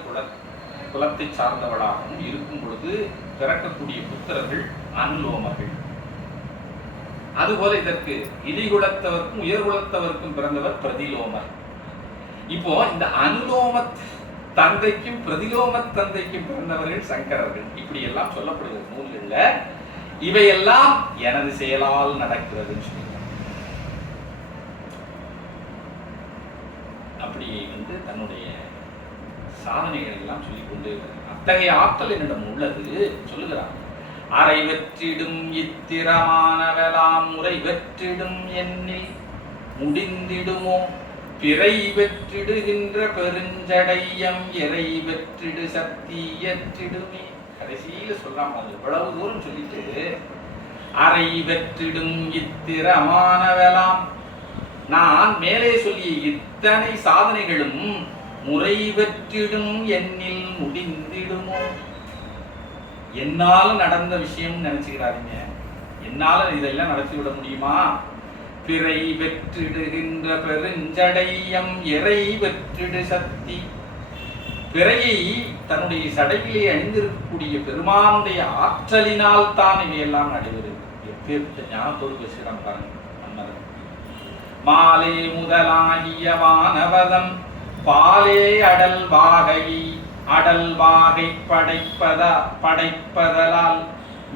குலத்தை சார்ந்தவளாகவும் இருக்கும் பொழுது பிறக்கக்கூடிய புத்திரர்கள் அனுலோமர்கள். அதுபோல இதற்கு இடிகுலத்தவருக்கும் உயர்குலத்தவருக்கும் பிறந்தவர் பிரதிலோமர். இப்போ இந்த அனுலோம தந்தைக்கும் பிரதிலோம தந்தைக்கும் பிறந்தவர்கள் சங்கரர்கள். இப்படி எல்லாம் சொல்லப்படுகிற நூல்கள்ல இவையெல்லாம் எனது செயலால் நடக்கிறதுன்னு சொல்லி அப்படி தன்னுடைய சாதனைகளை எல்லாம் சொல்லிக்கொண்டு அத்தகைய ஆற்றல் என்னிடம் உள்ளது சொல்லுகிறார். அரை வெற்றிடும் இத்திரமானவெல்லாம் முறை வெற்றிடும் எண்ணில் முடிந்திடுமோ பிறை வெற்றிடுகின்ற பெருஞ்சடையம் இறை வெற்றிடு சக்தி ஏற்றிடுமே. கடைசியில சொல்றாங்க. அது இவ்வளவு தூரம் சொல்லிட்டு அரை வெற்றிடும் இத்திரமானவெல்லாம், நான் மேலே சொல்லிய இத்தனை சாதனைகளும் முறை வெற்றிடும் எண்ணில் முடிந்திடுமோ. என்னால நடந்த விஷயம் நினைச்சுக்கிறாருங்க. என்னால இதெல்லாம் நடத்தி விட முடியுமா? பிறை வெற்றிடுகின்ற பெருஞ்சடையம் இறை வெற்றிடு சக்தி. பிறையை தன்னுடைய சடையிலே அணிந்திருக்கக்கூடிய பெருமானுடைய ஆற்றலினால் தான் இவையெல்லாம் நடைபெறுகிறது. எப்பேற்பட்ட ஞானத்தோடு பேசுகிறான் பாருங்க மன்மதன். மாலே முதலாகிய வானவதம் பாலே அடல் வாகை படைப்பதலால்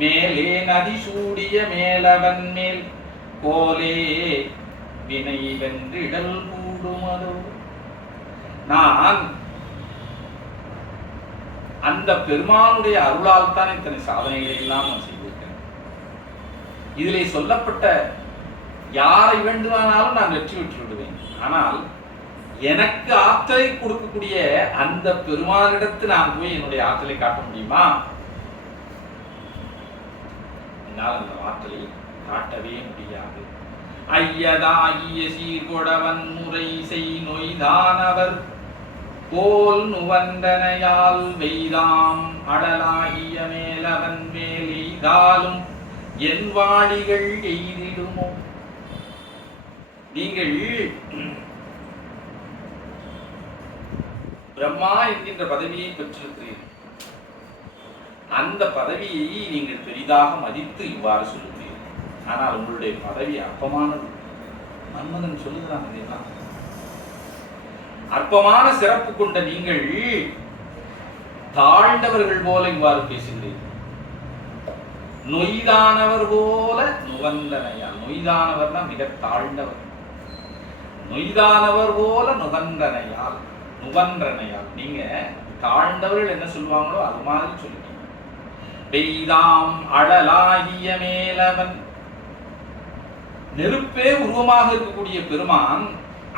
மேலே நதி சூடிய மேலவன் மேல் கோலே வினை வென்றிடல் கூடுமதோ. நான் அந்த பெருமானுடைய அருளால் தான் இத்தனை சாதனைகளை எல்லாம் நான் செய்திருக்கிறேன். இதிலே சொல்லப்பட்ட யாரை வேண்டுமானாலும் நான் வெற்றி பெற்று விடுவேன். ஆனால் எனக்கு ஆற்றலை கொடுக்கக்கூடிய அந்த பெருமானிடத்து நான் போய் என்னுடைய ஆற்றலை காட்ட முடியுமா? என்னால் அந்த ஆற்றலை காட்டவே முடியாது. ஐயதாகிய சீர்கொடவன் முறை செய் நொய்தானவர் போல் நுவந்தனையால் வெய்தாம் அடலாகிய மேலவன் மேல் எய்தாலும் என் வாழிகள் எய்திடுமோ. நீங்கள் பிரம்மா என்கின்ற பதவியை பெற்றிருக்கிறீர்கள். அந்த பதவியை நீங்கள் பெரிதாக மதித்து இவ்வாறு சொல்லுகிறீர்கள். ஆனால் உங்களுடைய பதவி அற்பமானது. மன்மதன் சொல்லுகிறான் இதெல்லாம். அற்பமான சிறப்பு கொண்ட நீங்கள் தாழ்ந்தவர்கள் போல இவ்வாறு பேசுகிறீர்கள். நொய்தானவர் போல நுகந்தனையால். நொய்தானவர்னா மிக தாழ்ந்தவர். நொய்தானவர் போல நுகந்தனையால். நுகன்றனையால் நீங்க தாழ்ந்தவர்கள் என்ன சொல்லுவாங்களோ அது மாதிரி சொல்லுவீங்க. பெய்தாம் அடலாகிய மேலவன். நெருப்பே உருவமாக இருக்கக்கூடிய பெருமான்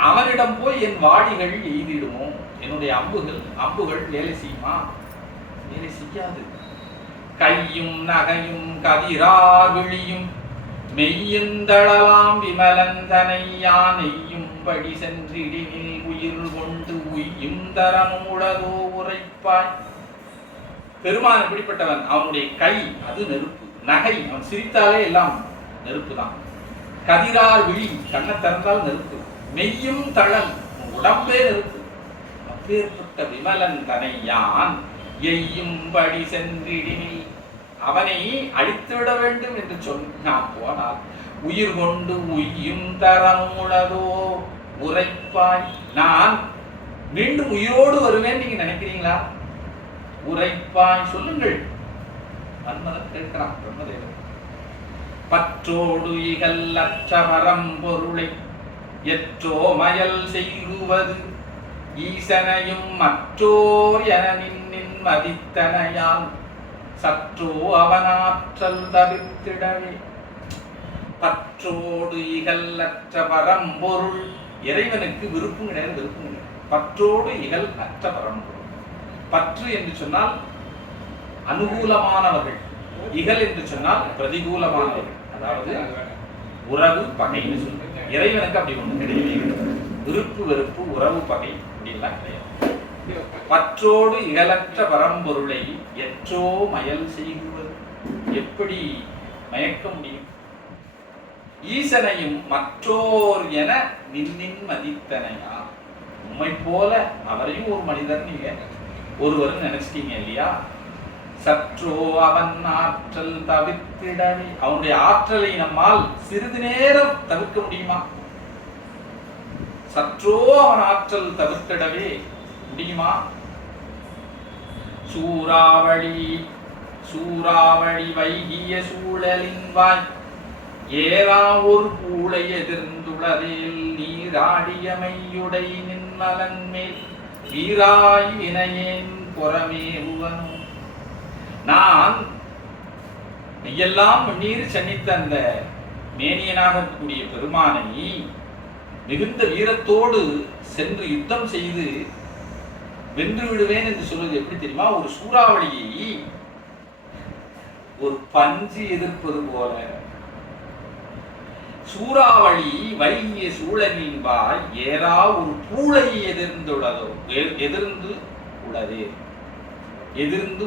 அவனிடம் போய் என் வாடிகள் எய்திடுமோ. என்னுடைய அம்புகள் வேலை செய்யுமா? வேலை செய்யாது. கையும் நகையும் கதிரார் விழியும் மெய்யுந்தளலாம் விமலந்தனை யானையும்படி சென்றிடினில் உயிர் கொண்டு உய்யும் தரமுடதோ உரைப்பாய். பெருமான் எப்படிப்பட்டவன்? அவனுடைய கை அது நெருப்பு. நகை அவன் சிரித்தாலே எல்லாம் நெருப்பு தான். கதிரார் விழி கண்ணை திறந்தால் நெருப்பு. மெய்யும் தளம் உடம்பே நெருப்பு. அப்பேற்பட்ட விமலன் தனை யான் எய்யும்படி சென்றிடினில் அவனை அழித்துவிட வேண்டும் என்று சொன்னான் போனால் உயிர் கொண்டு உய்யும் தரமுடதோ உரைப்பாய். நான் மீண்டும் உயிரோடு வருவேன் நீங்க நினைக்கிறீங்களா? உரைப்பாய் சொல்லுங்கள். மன்மதன் கேட்கிறான் பிரம்மதேவன். பற்றோடு இகல்லற்ற பரம்பொருளை எற்றோ மயல் செய்குவது ஈசனையும் மற்றோர் என நின்னின் மதித்தனையால் சற்றோ அவனாற்றல் தவிர்த்திடவே. பற்றோடு இகல்லற்ற பரம்பொருள். இறைவனுக்கு விருப்பம் கிடையாது, விருப்பம் கிடையாது. பற்றோடு இகல் அற்ற பரம்பொருள். பற்று என்று சொன்னால் அனுகூலமானவர்கள், இகல் என்று சொன்னால் பிரதிகூலமானவர்கள். அதாவது உறவு பகைன்னு சொல்லுங்க. இறைவனுக்கு அப்படி ஒண்ணு கிடையாது. விருப்பு வெறுப்பு உறவு பகை அப்படிலாம் கிடையாது. பற்றோடு இகலற்ற பரம்பொருளை எற்றோ மயல் செய்குவது. எப்படி மயக்க முடியும்? ஈசனையும் மற்றோர் என நின்னின் மதித்தனையா. உண்மை போல அவரையும் ஒரு மனிதர் நீங்க ஒருவர் நினைச்சிட்டீங்க இல்லையா? சற்றோ அவன் ஆற்றல் தவிர்த்திடவே. அவனுடைய ஆற்றலை நம்மால் சிறிது நேரம் தவிர்க்க முடியுமா? சற்றோ அவன் ஆற்றல் தவிர்த்திடவே முடியுமா? சூறாவளி வைகிய சூழலின் வாய் ஏறா ஒரு பூளை எதிர்ந்துளதில் நீராடியமையுடை நின்மலன் மேல் வீராய் வினையேன் புறமே உவனும். நான் மெய்யெல்லாம் நீர் சன்னித்த அந்த மேனியனாக இருக்கக்கூடிய பெருமானை மிகுந்த வீரத்தோடு சென்று யுத்தம் செய்து வென்று விடுவேன் என்று சொல்வது எப்படி தெரியுமா? ஒரு சூறாவளியை ஒரு பஞ்சு எதிர்ப்பது போல. சூறாவளி வைகிய சூழலின் வாய் ஏறா ஒரு பூளை எதிர்ந்து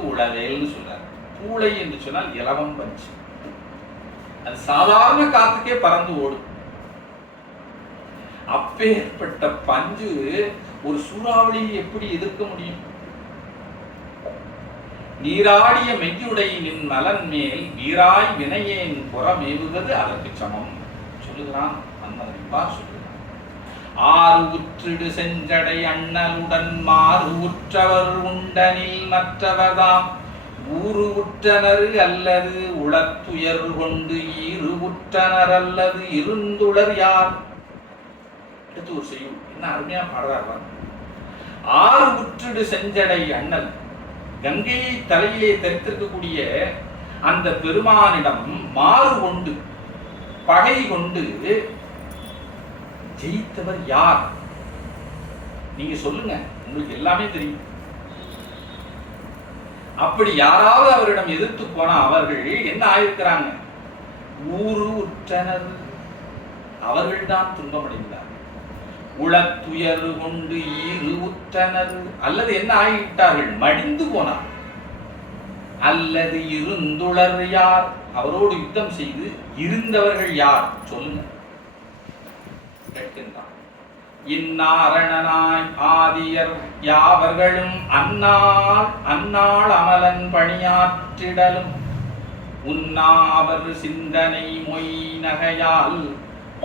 உளவேல்னு சொல்றாரு. பூளை என்று சொன்னால் இலவம் பஞ்சு. அது சாதாரண காத்துக்கே பறந்து ஓடும். அப்பேற்பட்ட பஞ்சு ஒரு சூறாவளியை எப்படி எதிர்க்க முடியும்? நீராடிய மெய்யுடை நின் நலன் மேல் வீராய் வினையேன் புறமேவுவது அதற்கு சமம் சொல்லுகிறான் மன்மதன். இவ்வாறு சொல்லுகிறான். ஆறு உற்றிடு செஞ்சடை அண்ணலுடன் மாறு உற்றவர் உண்டனில் மற்றவர்தாம் ஊறு உற்றனர் அல்லது உளத்துயர் கொண்டு ஈறு உற்றனர் அல்லது இருந்துளர் யார். அடுத்து ஒரு செய்யும் என்ன அருமையா பாடுறார். ஆறு உற்றிடு செஞ்சடை அண்ணல், கங்கையை தலையிலே தரித்திருக்கக்கூடிய அந்த பெருமானிடம் மாறு கொண்டு பகை கொண்டு ஜெயித்தவர் யார்? நீங்க சொல்லுங்க, உங்களுக்கு எல்லாமே தெரியும். அப்படி யாராவது அவரிடம் எதிர்த்து போனா அவர்கள் என்ன ஆயிருக்கிறாங்க? ஊறு உற்றனர், அவர்கள்தான் துன்பமடைந்தார். உளத்துயர் கொண்டு ஈறு உற்றனர், அல்லது என்ன ஆகிவிட்டார்கள்? மடிந்து போனார். அல்லது இருந்துளர் யார்? அவரோடு யுத்தம் செய்து இருந்தவர்கள் யார்? சொல்லுங்க. கேட்கின்றான். இன்னாரணனாய் ஆதியர் யாவர்களும் அந்நாள் அமலன் பணியாற்றிடலும் உன்னாவர் சிந்தனை மொய் நகையால்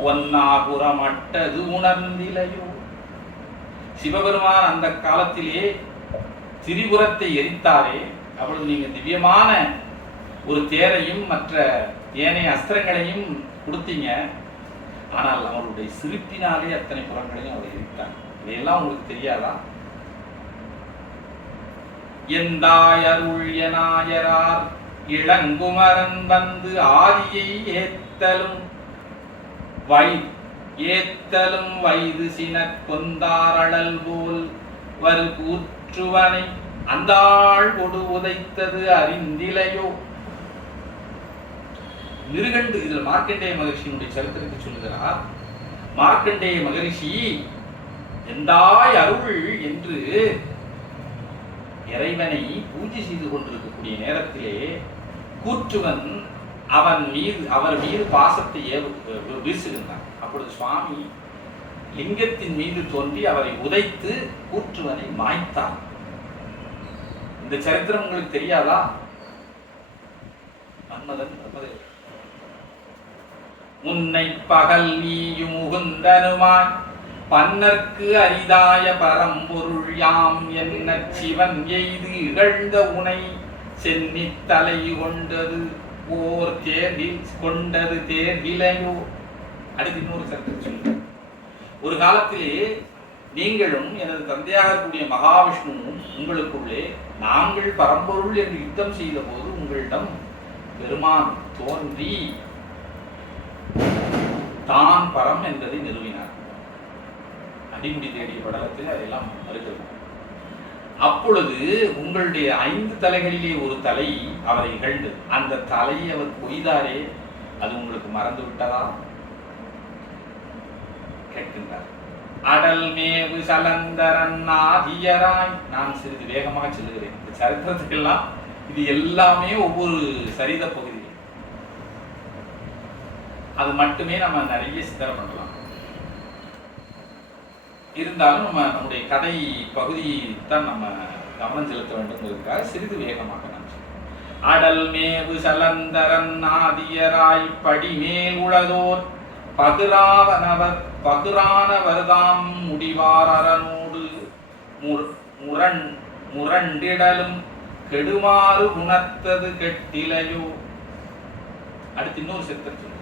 ஒன்னாபுறமட்டது உணர்ந்திலையோ. சிவபெருமான் அந்த காலத்திலே திரிபுரத்தை எரித்தாரே, அப்பொழுது நீங்க திவ்யமான ஒரு தேரையும் மற்ற ஏனைய அஸ்திரங்களையும் கொடுத்தீங்க. ஆனால் அவருடைய சிரிப்பினாலே அத்தனை புறங்களையும் அவர் எரித்தார். இதையெல்லாம் உங்களுக்கு தெரியாதா? எந்தாயருள் எனாயரார் இளங்குமரன் வந்து ஆதியை ஏத்தலும் வயது சின கொந்தாரழல் போல் வரு கூற்றுவனை அந்தாள் கொடு உதைத்தது அறிந்திலையோ. மிருகண்டு, இதில் மார்க்கண்டேய மகரிஷியினுடைய சரித்திரத்தை சொல்லுகிறார். மார்க்கண்டேய மகரிஷி எந்தாய் அருள் என்று இறைவனை பூஜை செய்து கொண்டிருக்கக்கூடிய நேரத்திலே கூற்றுவன் அவர் மீது பாசத்தை வீசுகின்றான். அப்பொழுது சுவாமி லிங்கத்தின் மீது தோன்றி அவரை உதைத்து கூற்றுவனை மாய்த்தார். இந்த சரித்திரம் உங்களுக்கு தெரியாதா? மன்மதன் உன்னை பகல் நீயும் உகுந்தனுமாய் பன்னற்கு அரிதாய பரம்பொருள் யாம் என்ன சிவன் எய்து இகழ்ந்த உனை சென்னி தலை கொண்டது ஓர் தேர்வில் கொண்டது தேர்விலையோ. அடுத்து இன்னொரு சட்டத்தை சொல்லுங்க. ஒரு காலத்திலே நீங்களும் எனது தந்தையாக கூடிய மகாவிஷ்ணுவும் உங்களுக்குள்ளே நாங்கள் பரம்பொருள் என்று யுத்தம் செய்த போது உங்களிடம் பெருமான் தோன்றி தான் பரம் என்பதை நிறுவினார். அடிமுடி தேடிய படலத்தில் அதெல்லாம் மறுக்கிறது. அப்பொழுது உங்களுடைய 5 தலைகளிலே ஒரு தலை அவரை இகழ்ந்தது. அந்த தலையை அவர் கொய்தாரே, அது உங்களுக்கு மறந்து விட்டதா? கேட்கின்றார். அடல் மேவு சலந்தரன் ஆதியராய். நான் சிறிது வேகமாக சொல்லுகிறேன். இந்த சரித்திரத்துக்கெல்லாம் இது எல்லாமே ஒவ்வொரு சரித பகுதி. அது மட்டுமே நம்ம நிறைய சித்தரம் பண்ணலாம். இருந்தாலும் நம்முடைய கதை பகுதி தான் நம்ம கவனம் செலுத்த வேண்டும். சிறிது வேகமாக நான் அடல் மேவு சலந்தரன் ஆதியராய் படிமேல் உளதோர் பகுரானவர்தாம் முடிவார் அரணோடு முரண்டிடலும் கெடுமாறு உணர்த்தது கெட்டிலையோ. அடுத்து இன்னொரு சித்தம் சொல்லு.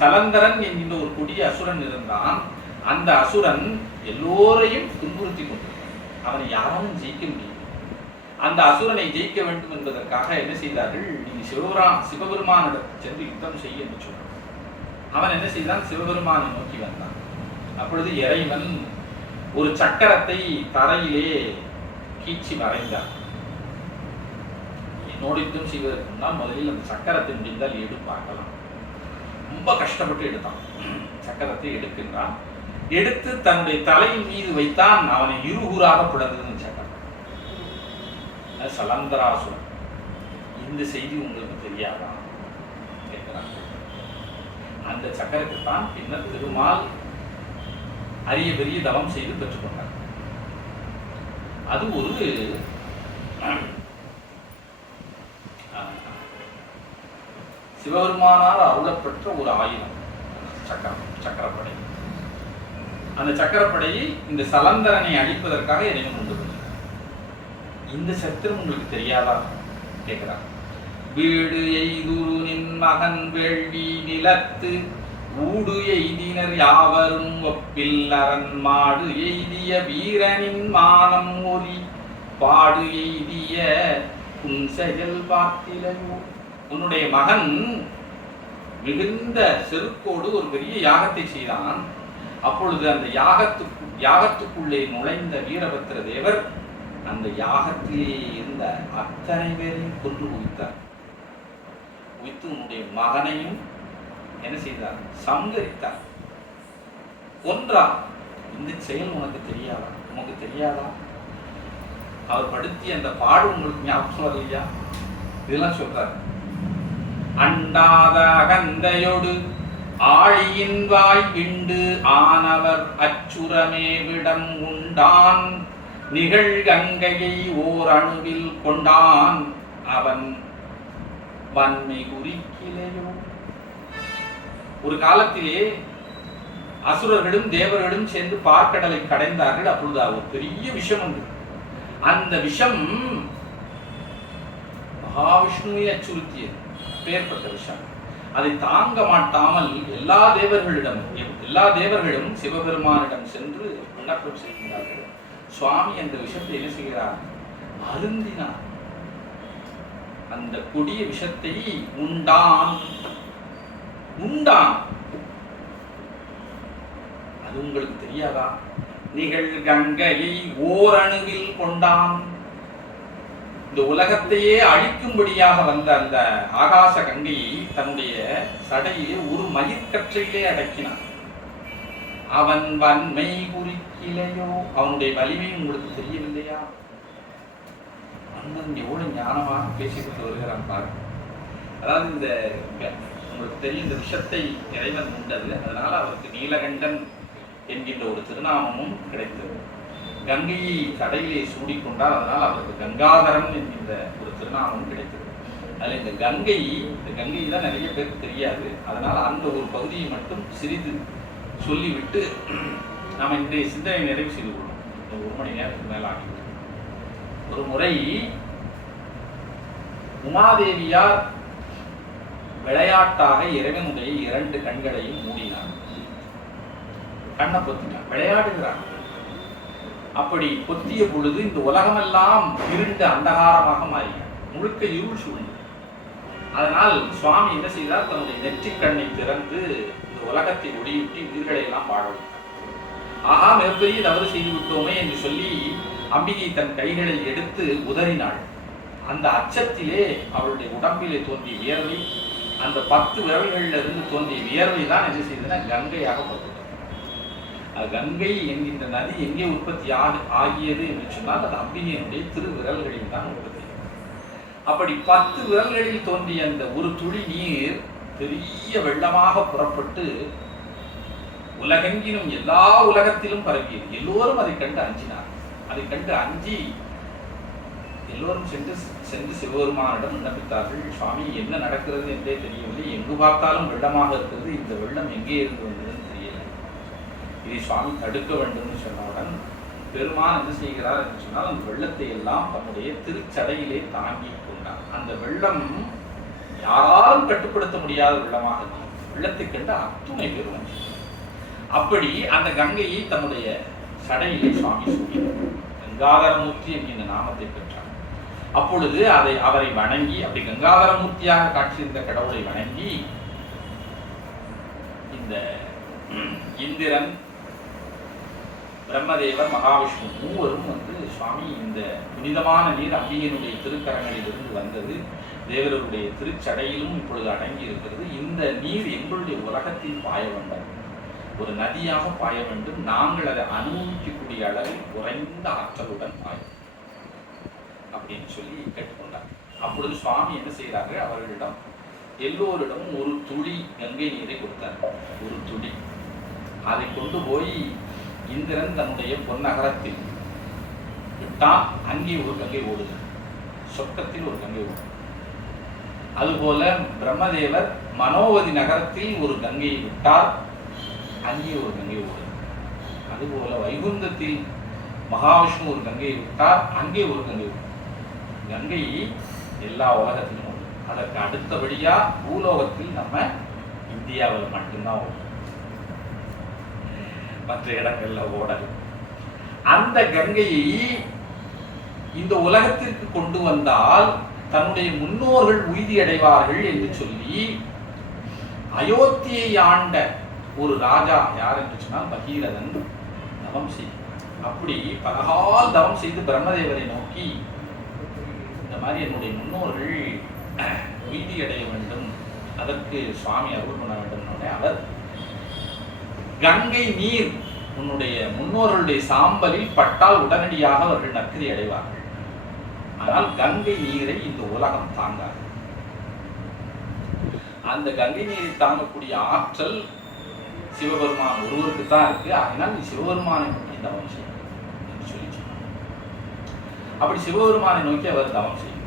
சலந்தரன் என்கின்ற ஒரு கொடிய அசுரன் இருந்தான். அந்த அசுரன் எல்லோரையும் துன்புறுத்தி கொண்டிருந்தான். அவனை யாரும் ஜெயிக்க முடியும். அந்த அசுரனை ஜெயிக்க வேண்டும் என்பதற்காக என்ன செய்தார்கள்? நீங்க சிவபெருமானிடம் சென்று யுத்தம் செய்ய என்று சொன்னான். அவன் என்ன செய்தான்? சிவபெருமானை நோக்கி வந்தான். அப்பொழுது இறைவன் ஒரு சக்கரத்தை தரையிலே கீச்சி வரைந்தார். என்னோடு யுத்தம் செய்வதற்கு முன்னால் முதலில் அந்த சக்கரத்தை முடிந்தால் எடு பார்க்கலாம். ரொம்ப கஷ்டப்பட்டு எடுத்தான். சக்கரத்தை எடுக்கின்றான். எடுத்து தன்னுடைய தலையின் மீது வைத்தான். அவனை இருகூறாக பிளந்தது சக்கரம். சலந்தராசுரன். இந்த செய்தி உங்களுக்கு தெரியாதா கேட்கிறான். அந்த சக்கரத்தைத்தான் பின்னர் திருமால் அரிய பெரிய தவம் செய்து பெற்றுக்கொண்டார். அது ஒரு சிவபெருமானால் அருளப்பெற்ற ஒரு ஆயுதம் சக்கரப்படை. அந்த சக்கரப்படையை இந்த சலந்தரனை அழிப்பதற்காக இறைவன் கொண்டு வந்தார். இந்த சத்திரம் உங்களுக்கு தெரியாதா கேட்கிறார். வீடு எய்துரு நின் மகன் வேள்வி நிலத்து ஊடு எய்தினர் யாவரும் ஒப்பில் அரண் மாடு எய்திய வீரனின் மானம் ஒலி பாடு எய்திய உன் செயல் பார்த்திலையோ. உன்னுடைய மகன் மிகுந்த செருக்கோடு ஒரு பெரிய யாகத்தை செய்தான். அப்பொழுது அந்த யாகத்துக்குள்ளே நுழைந்த வீரபத்திர தேவர் அந்த யாகத்திலே இருந்த அத்தனை பேரையும் கொன்று குவித்தார். குவித்து உன்னுடைய மகனையும் என்ன செய்தார்? சங்கரித்தார், கொன்றார். இந்த செயல் உனக்கு தெரியாதா? அவர் படுத்திய அந்த பாடு உங்களுக்கு ஞாபகம் வரலையா? இதெல்லாம் சொல்றாரு. அண்டாத அகந்தையோடு ஆழியின் வாய் விண்டு ஆனவர் அச்சுரமே விடம் உண்டான் நிகழ் கங்கையை ஓர் அணுவில் கொண்டான் அவன் வன்மை குறிக்கிலையோ. ஒரு காலத்திலே அசுரர்களும் தேவர்களும் சேர்ந்து பார்க்கடலை கடைந்தார்கள். அப்பொழுது ஒரு பெரிய விஷம் உண்டு. அந்த விஷம் மகாவிஷ்ணுவை அச்சுறுத்தியது. பேர்பட்ட விஷம். அதை தாங்க மாட்டாமல் எல்லா தேவர்களும் சிவபெருமானிடம் சென்று விண்ணப்பம் செய்கிறார்கள். சுவாமி அந்த விஷத்தை என்ன செய்கிறார்? அருந்தினார். அந்த கொடிய விஷத்தை உண்டான். அது உங்களுக்கு தெரியாதா? நிகழ் கங்கையை ஓரணுவில் கொண்டான். இந்த உலகத்தையே அழிக்கும்படியாக வந்த அந்த ஆகாச கங்கையை தன்னுடைய சடையை ஒரு மயிர்கற்றையிலே அடக்கினான். அவன் வன்மை குறிக்கிலையோ. அவனுடைய வலிமை உங்களுக்கு தெரியவில்லையா? அண்ணன் எவ்வளவு ஞானமாக பேசிக்கொண்டு வருகிறான் பாருங்க. அதாவது இந்த உங்களுக்கு தெரியும், இந்த விஷத்தை இறைவன் உண்டது. அதனால அவருக்கு நீலகண்டன் என்கின்ற ஒரு திருநாமமும் கிடைத்தது. கங்கையை தடையிலே சூடிக்கொண்டால் அதனால் அவருக்கு கங்காதரன் என்கின்ற ஒரு திருநாமம் கிடைத்தது. அதில் இந்த கங்கை தான் நிறைய பேருக்கு தெரியாது. அதனால் அந்த ஒரு பகுதியை மட்டும் சிறிது சொல்லிவிட்டு நாம் இன்றைய சிந்தனை நிறைவு செய்து கொள்வோம். 1 மணி நேரத்துக்கு மேல ஆகிவிடும். ஒரு முறை உமாதேவியார் விளையாட்டாக இறைவனுடைய 2 கண்களையும் மூடினார். கண்ணை பொத்தினார், விளையாடுகிறார். அப்படி பொத்திய பொழுது இந்த உலகமெல்லாம் இருண்டு அந்தகாரமாக மாறினார். முழுக்க இருள் சூழ்ந்தது. அதனால் சுவாமி என்ன செய்தார்? தன்னுடைய நெற்றிக் கண்ணை திறந்து இந்த உலகத்தை ஒளியூட்டி உயிர்களை எல்லாம் வாழ வைத்தார். ஆகா, மிகப்பெரிய தவறு செய்து விட்டோமே என்று சொல்லி அம்பிகை தன் கைகளை எடுத்து உதறினாள். அந்த அச்சத்திலே அவளுடைய உடம்பிலே தோன்றிய வியர்வை, அந்த 10 விரல்களிலிருந்து தோன்றிய வியர்வை தான் என்ன செய்ததுன்னா கங்கையாக போட்டது. அது கங்கை என்கின்ற நதி எங்கே உற்பத்தி ஆகியது என்று சொன்னால் அது அம்பிகையினுடைய திருவிரல்களில் தான் உற்பத்தி. அப்படி 10 விரல்களில் தோன்றிய அந்த ஒரு துளி நீர் பெரிய வெள்ளமாக புறப்பட்டு உலகெங்கிலும் எல்லா உலகத்திலும் பரவியது. எல்லோரும் அதை கண்டு அஞ்சினார். அதை கண்டு அஞ்சி எல்லோரும் சென்று சிவபெருமானிடம் விண்ணப்பித்தார்கள். சுவாமி, என்ன நடக்கிறது என்றே தெரியவில்லை. எங்கு பார்த்தாலும் வெள்ளமாக இருக்கிறது. இந்த வெள்ளம் எங்கே இருந்து வந்ததுன்னு தெரியல. இதை சுவாமி தடுக்க வேண்டும் சொன்னவுடன் பெருமான் என்ன செய்கிறார் என்று சொன்னால் அந்த வெள்ளத்தை எல்லாம் தன்னுடைய திருச்சடையிலே தாங்கி கொண்டார். அந்த வெள்ளம் யாராலும் கட்டுப்படுத்த முடியாத வெள்ளமாக இருந்தது. வெள்ளத்தை கண்டு அத்துணை பெருமான். அப்படி அந்த கங்கையை தன்னுடைய சடையிலே சுவாமி சூடினார். கங்காதரமூர்த்தி என்கின்ற நாமத்தை பெற்றார். அப்பொழுது அவரை வணங்கி, அப்படி கங்காதரமூர்த்தியாக காட்சியிருந்த கடவுளை வணங்கி இந்த இந்திரன், பிரம்மதேவர், மகாவிஷ்ணு மூவரும் சுவாமி, இந்த புனிதமான நீர் அம்பிகையினுடைய திருக்கரங்களில் இருந்து வந்தது, தேவருடைய திருச்சடையிலும் இப்பொழுது அடங்கி இருக்கிறது. இந்த நீர் எங்களுடைய உலகத்தில் பாய வேண்டும், ஒரு நதியாக பாய வேண்டும். நாங்கள் அதை அனுபவிக்கக்கூடிய அளவில் குறைந்த ஆற்றலுடன் பாயும் அப்படின்னு சொல்லி கேட்டுக்கொண்டார். அப்பொழுது சுவாமி என்ன செய்கிறார்கள்? அவர்களிடம் எல்லோரிடமும் ஒரு துளி கங்கை நீரை கொடுத்தார். ஒரு துளி. அதை கொண்டு போய் இந்திரன் தன்னுடைய பொன்னகரத்தில் விட்டான். அங்கே ஒரு கங்கை ஓடுது, சொர்க்கத்தில் ஒரு கங்கை ஓடுது. அதுபோல பிரம்மதேவர் மனோவதி நகரத்தில் ஒரு கங்கையை விட்டார், அங்கே ஒரு கங்கை ஓடுது. அதுபோல வைகுந்தத்தில் மகாவிஷ்ணு ஒரு கங்கையை விட்டார், அங்கே ஒரு கங்கை ஓடுது. கங்கை எல்லா உலகத்திலும் ஓடுது. அதற்கு அடுத்தபடியா பூலோகத்தில் நம்ம இந்தியாவில் மட்டும்தான் ஓடும், மற்ற இடங்கள்ல ஓடல். அந்த கங்கையை இந்த உலகத்திற்கு கொண்டு வந்தால் தன்னுடைய முன்னோர்கள் உய்தி அடைவார்கள் என்று சொல்லி அயோத்தியை ஆண்ட ஒரு ராஜா யார் என்று சொன்னால் பகீரதன் தவம் செய்தார். அப்படி பலகால் தவம் செய்து பிரம்மதேவரை நோக்கி இந்த மாதிரி என்னுடைய முன்னோர்கள் உய்தி அடைய வேண்டும், அதற்கு சுவாமி அருள் பண்ண வேண்டும். அவர் கங்கை நீர் உன்னுடைய முன்னோர்களுடைய சாம்பலில் பட்டால் உடனடியாக அவர்கள் நற்கதி அடைவார்கள். ஆனால் கங்கை நீரை இந்த உலகம் தாங்காது. அந்த கங்கை நீரை தாங்கக்கூடிய ஆற்றல் சிவபெருமான் ஒருவருக்கு தான் இருக்கு. அதனால் நீ சிவபெருமானை நோக்கி தவம் செய்ய என்று சொல்லி சொன்னார். அப்படி சிவபெருமானை நோக்கி அவர் தவம் செய்தார்.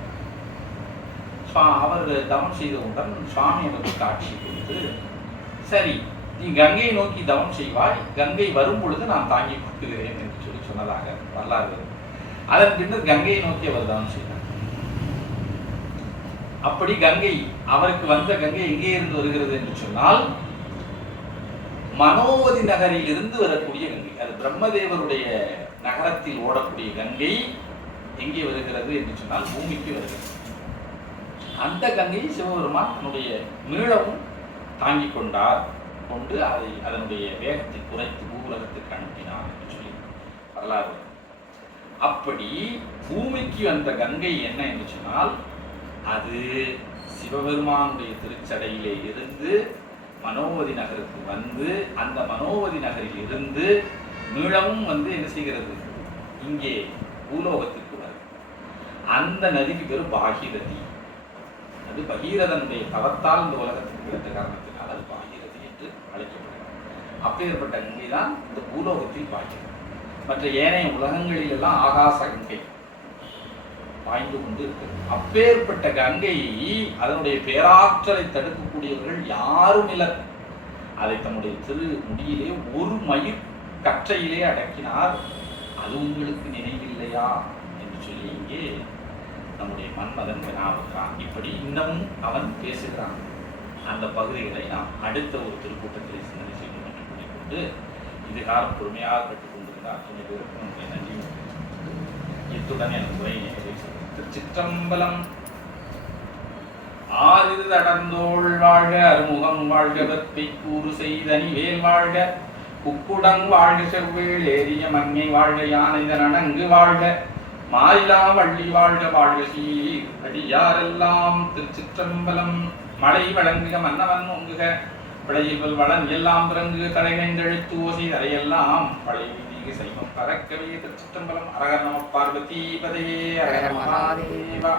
அவர் தவம் செய்தவுடன் சுவாமி அவருக்கு காட்சி கொடுத்து, சரி நீ கங்கையை நோக்கி தவம் செய்வாய், கங்கை வரும் பொழுது நான் தாங்கி கொடுக்குகிறேன் என்று சொல்லி சொன்னதாக வரலாறு. அதன் பின்னர் கங்கையை நோக்கி அவர் தவம் செய்தார். அப்படி கங்கை அவருக்கு வந்த கங்கை எங்கே இருந்து வருகிறது என்று சொன்னால் மனோவதி நகரில் இருந்து வரக்கூடிய கங்கை. அது பிரம்மதேவருடைய நகரத்தில் ஓடக்கூடிய கங்கை எங்கே வருகிறது என்று சொன்னால் பூமிக்கு வருகிறது. அந்த கங்கையை சிவபெருமான் தன்னுடைய மீளவும் தாங்கிக் கொண்டு அதை அதனுடைய வேகத்தை குறைத்து பூவுலகத்துக்கு அனுப்பினார் என்று சொல்லி வரலாறு. அப்படி பூமிக்கு வந்த கங்கை என்ன என்று சொன்னால் அது சிவபெருமானுடைய திருச்சடையிலே இருந்து மனோவதி நகருக்கு வந்து அந்த மனோவதி நகரில் இருந்து மீளவும் வந்து என்ன செய்கிறது, இங்கே பூலோகத்திற்கு வருது. அந்த நதிக்கு பேர் பாகீரதி. அது பகீரதனுடைய தவத்தால் இந்த உலகத்துக்கு கிடைத்த காரணத்தினால் அது பாகீரதி என்று அழைக்கப்படுகிறது. அப்பேற்பட்ட கங்கை தான் இந்த பூலோகத்தில் பாய்கிறது. மற்ற ஏனைய உலகங்களில் எல்லாம் ஆகாச கங்கை பாய்ந்து கொண்டு இருக்கிறது. அப்பேற்பட்ட கங்கையை அதனுடைய பேராற்றலை தடுக்கக்கூடியவர்கள் யாரும் இல்லை. அதை தன்னுடைய திரு முடியிலே ஒரு மயிர் கற்றையிலே அடக்கினார். அது உங்களுக்கு நினைவில்லையா என்று சொல்லி இங்கே நம்முடைய மன்மதன் வினாவுகிறான். இப்படி இன்னமும் அவன் பேசுகிறான். அந்த பகுதிகளை நாம் அடுத்த ஒரு திருக்கூட்டத்திலே சிந்தனை செய்வோம் என்று கூறிக்கொண்டு இதுகாலம் பொறுமையாக கற்றுக்கொண்டிருந்தார் துணை பேருக்கு நம்முடைய நன்றி. இத்துடன் எனக்கு உரை திருச்சிற்றம்பலம். ஆறிரு அடர்ந்தோள் வாழ்க, அருமுகம் வாழ்க, வெப்பை கூறு செய்தனி வேல் வாழ்க, குக்குடன் வாழ்க, செவ்வேள் ஏறிய மங்கை வாழ்க, யானைதன் அணங்கு வாழ்க, மாறிலா வள்ளி வாழ்க, வாழ்க சீர் அடியாரெல்லாம். திருச்சிற்றம்பலம். மழை வழங்குக, மன்னவன் ஒங்குக, விளையில் வளன் எல்லாம் பிறங்கு, தலைகைந்தெழுத்து ஓசி தரையெல்லாம் பழை சைவம் பறக்கவே. திருச்சிற்றம்பலம். அரகர நம பார்வதி பதையே. அரகர மகாதேவா.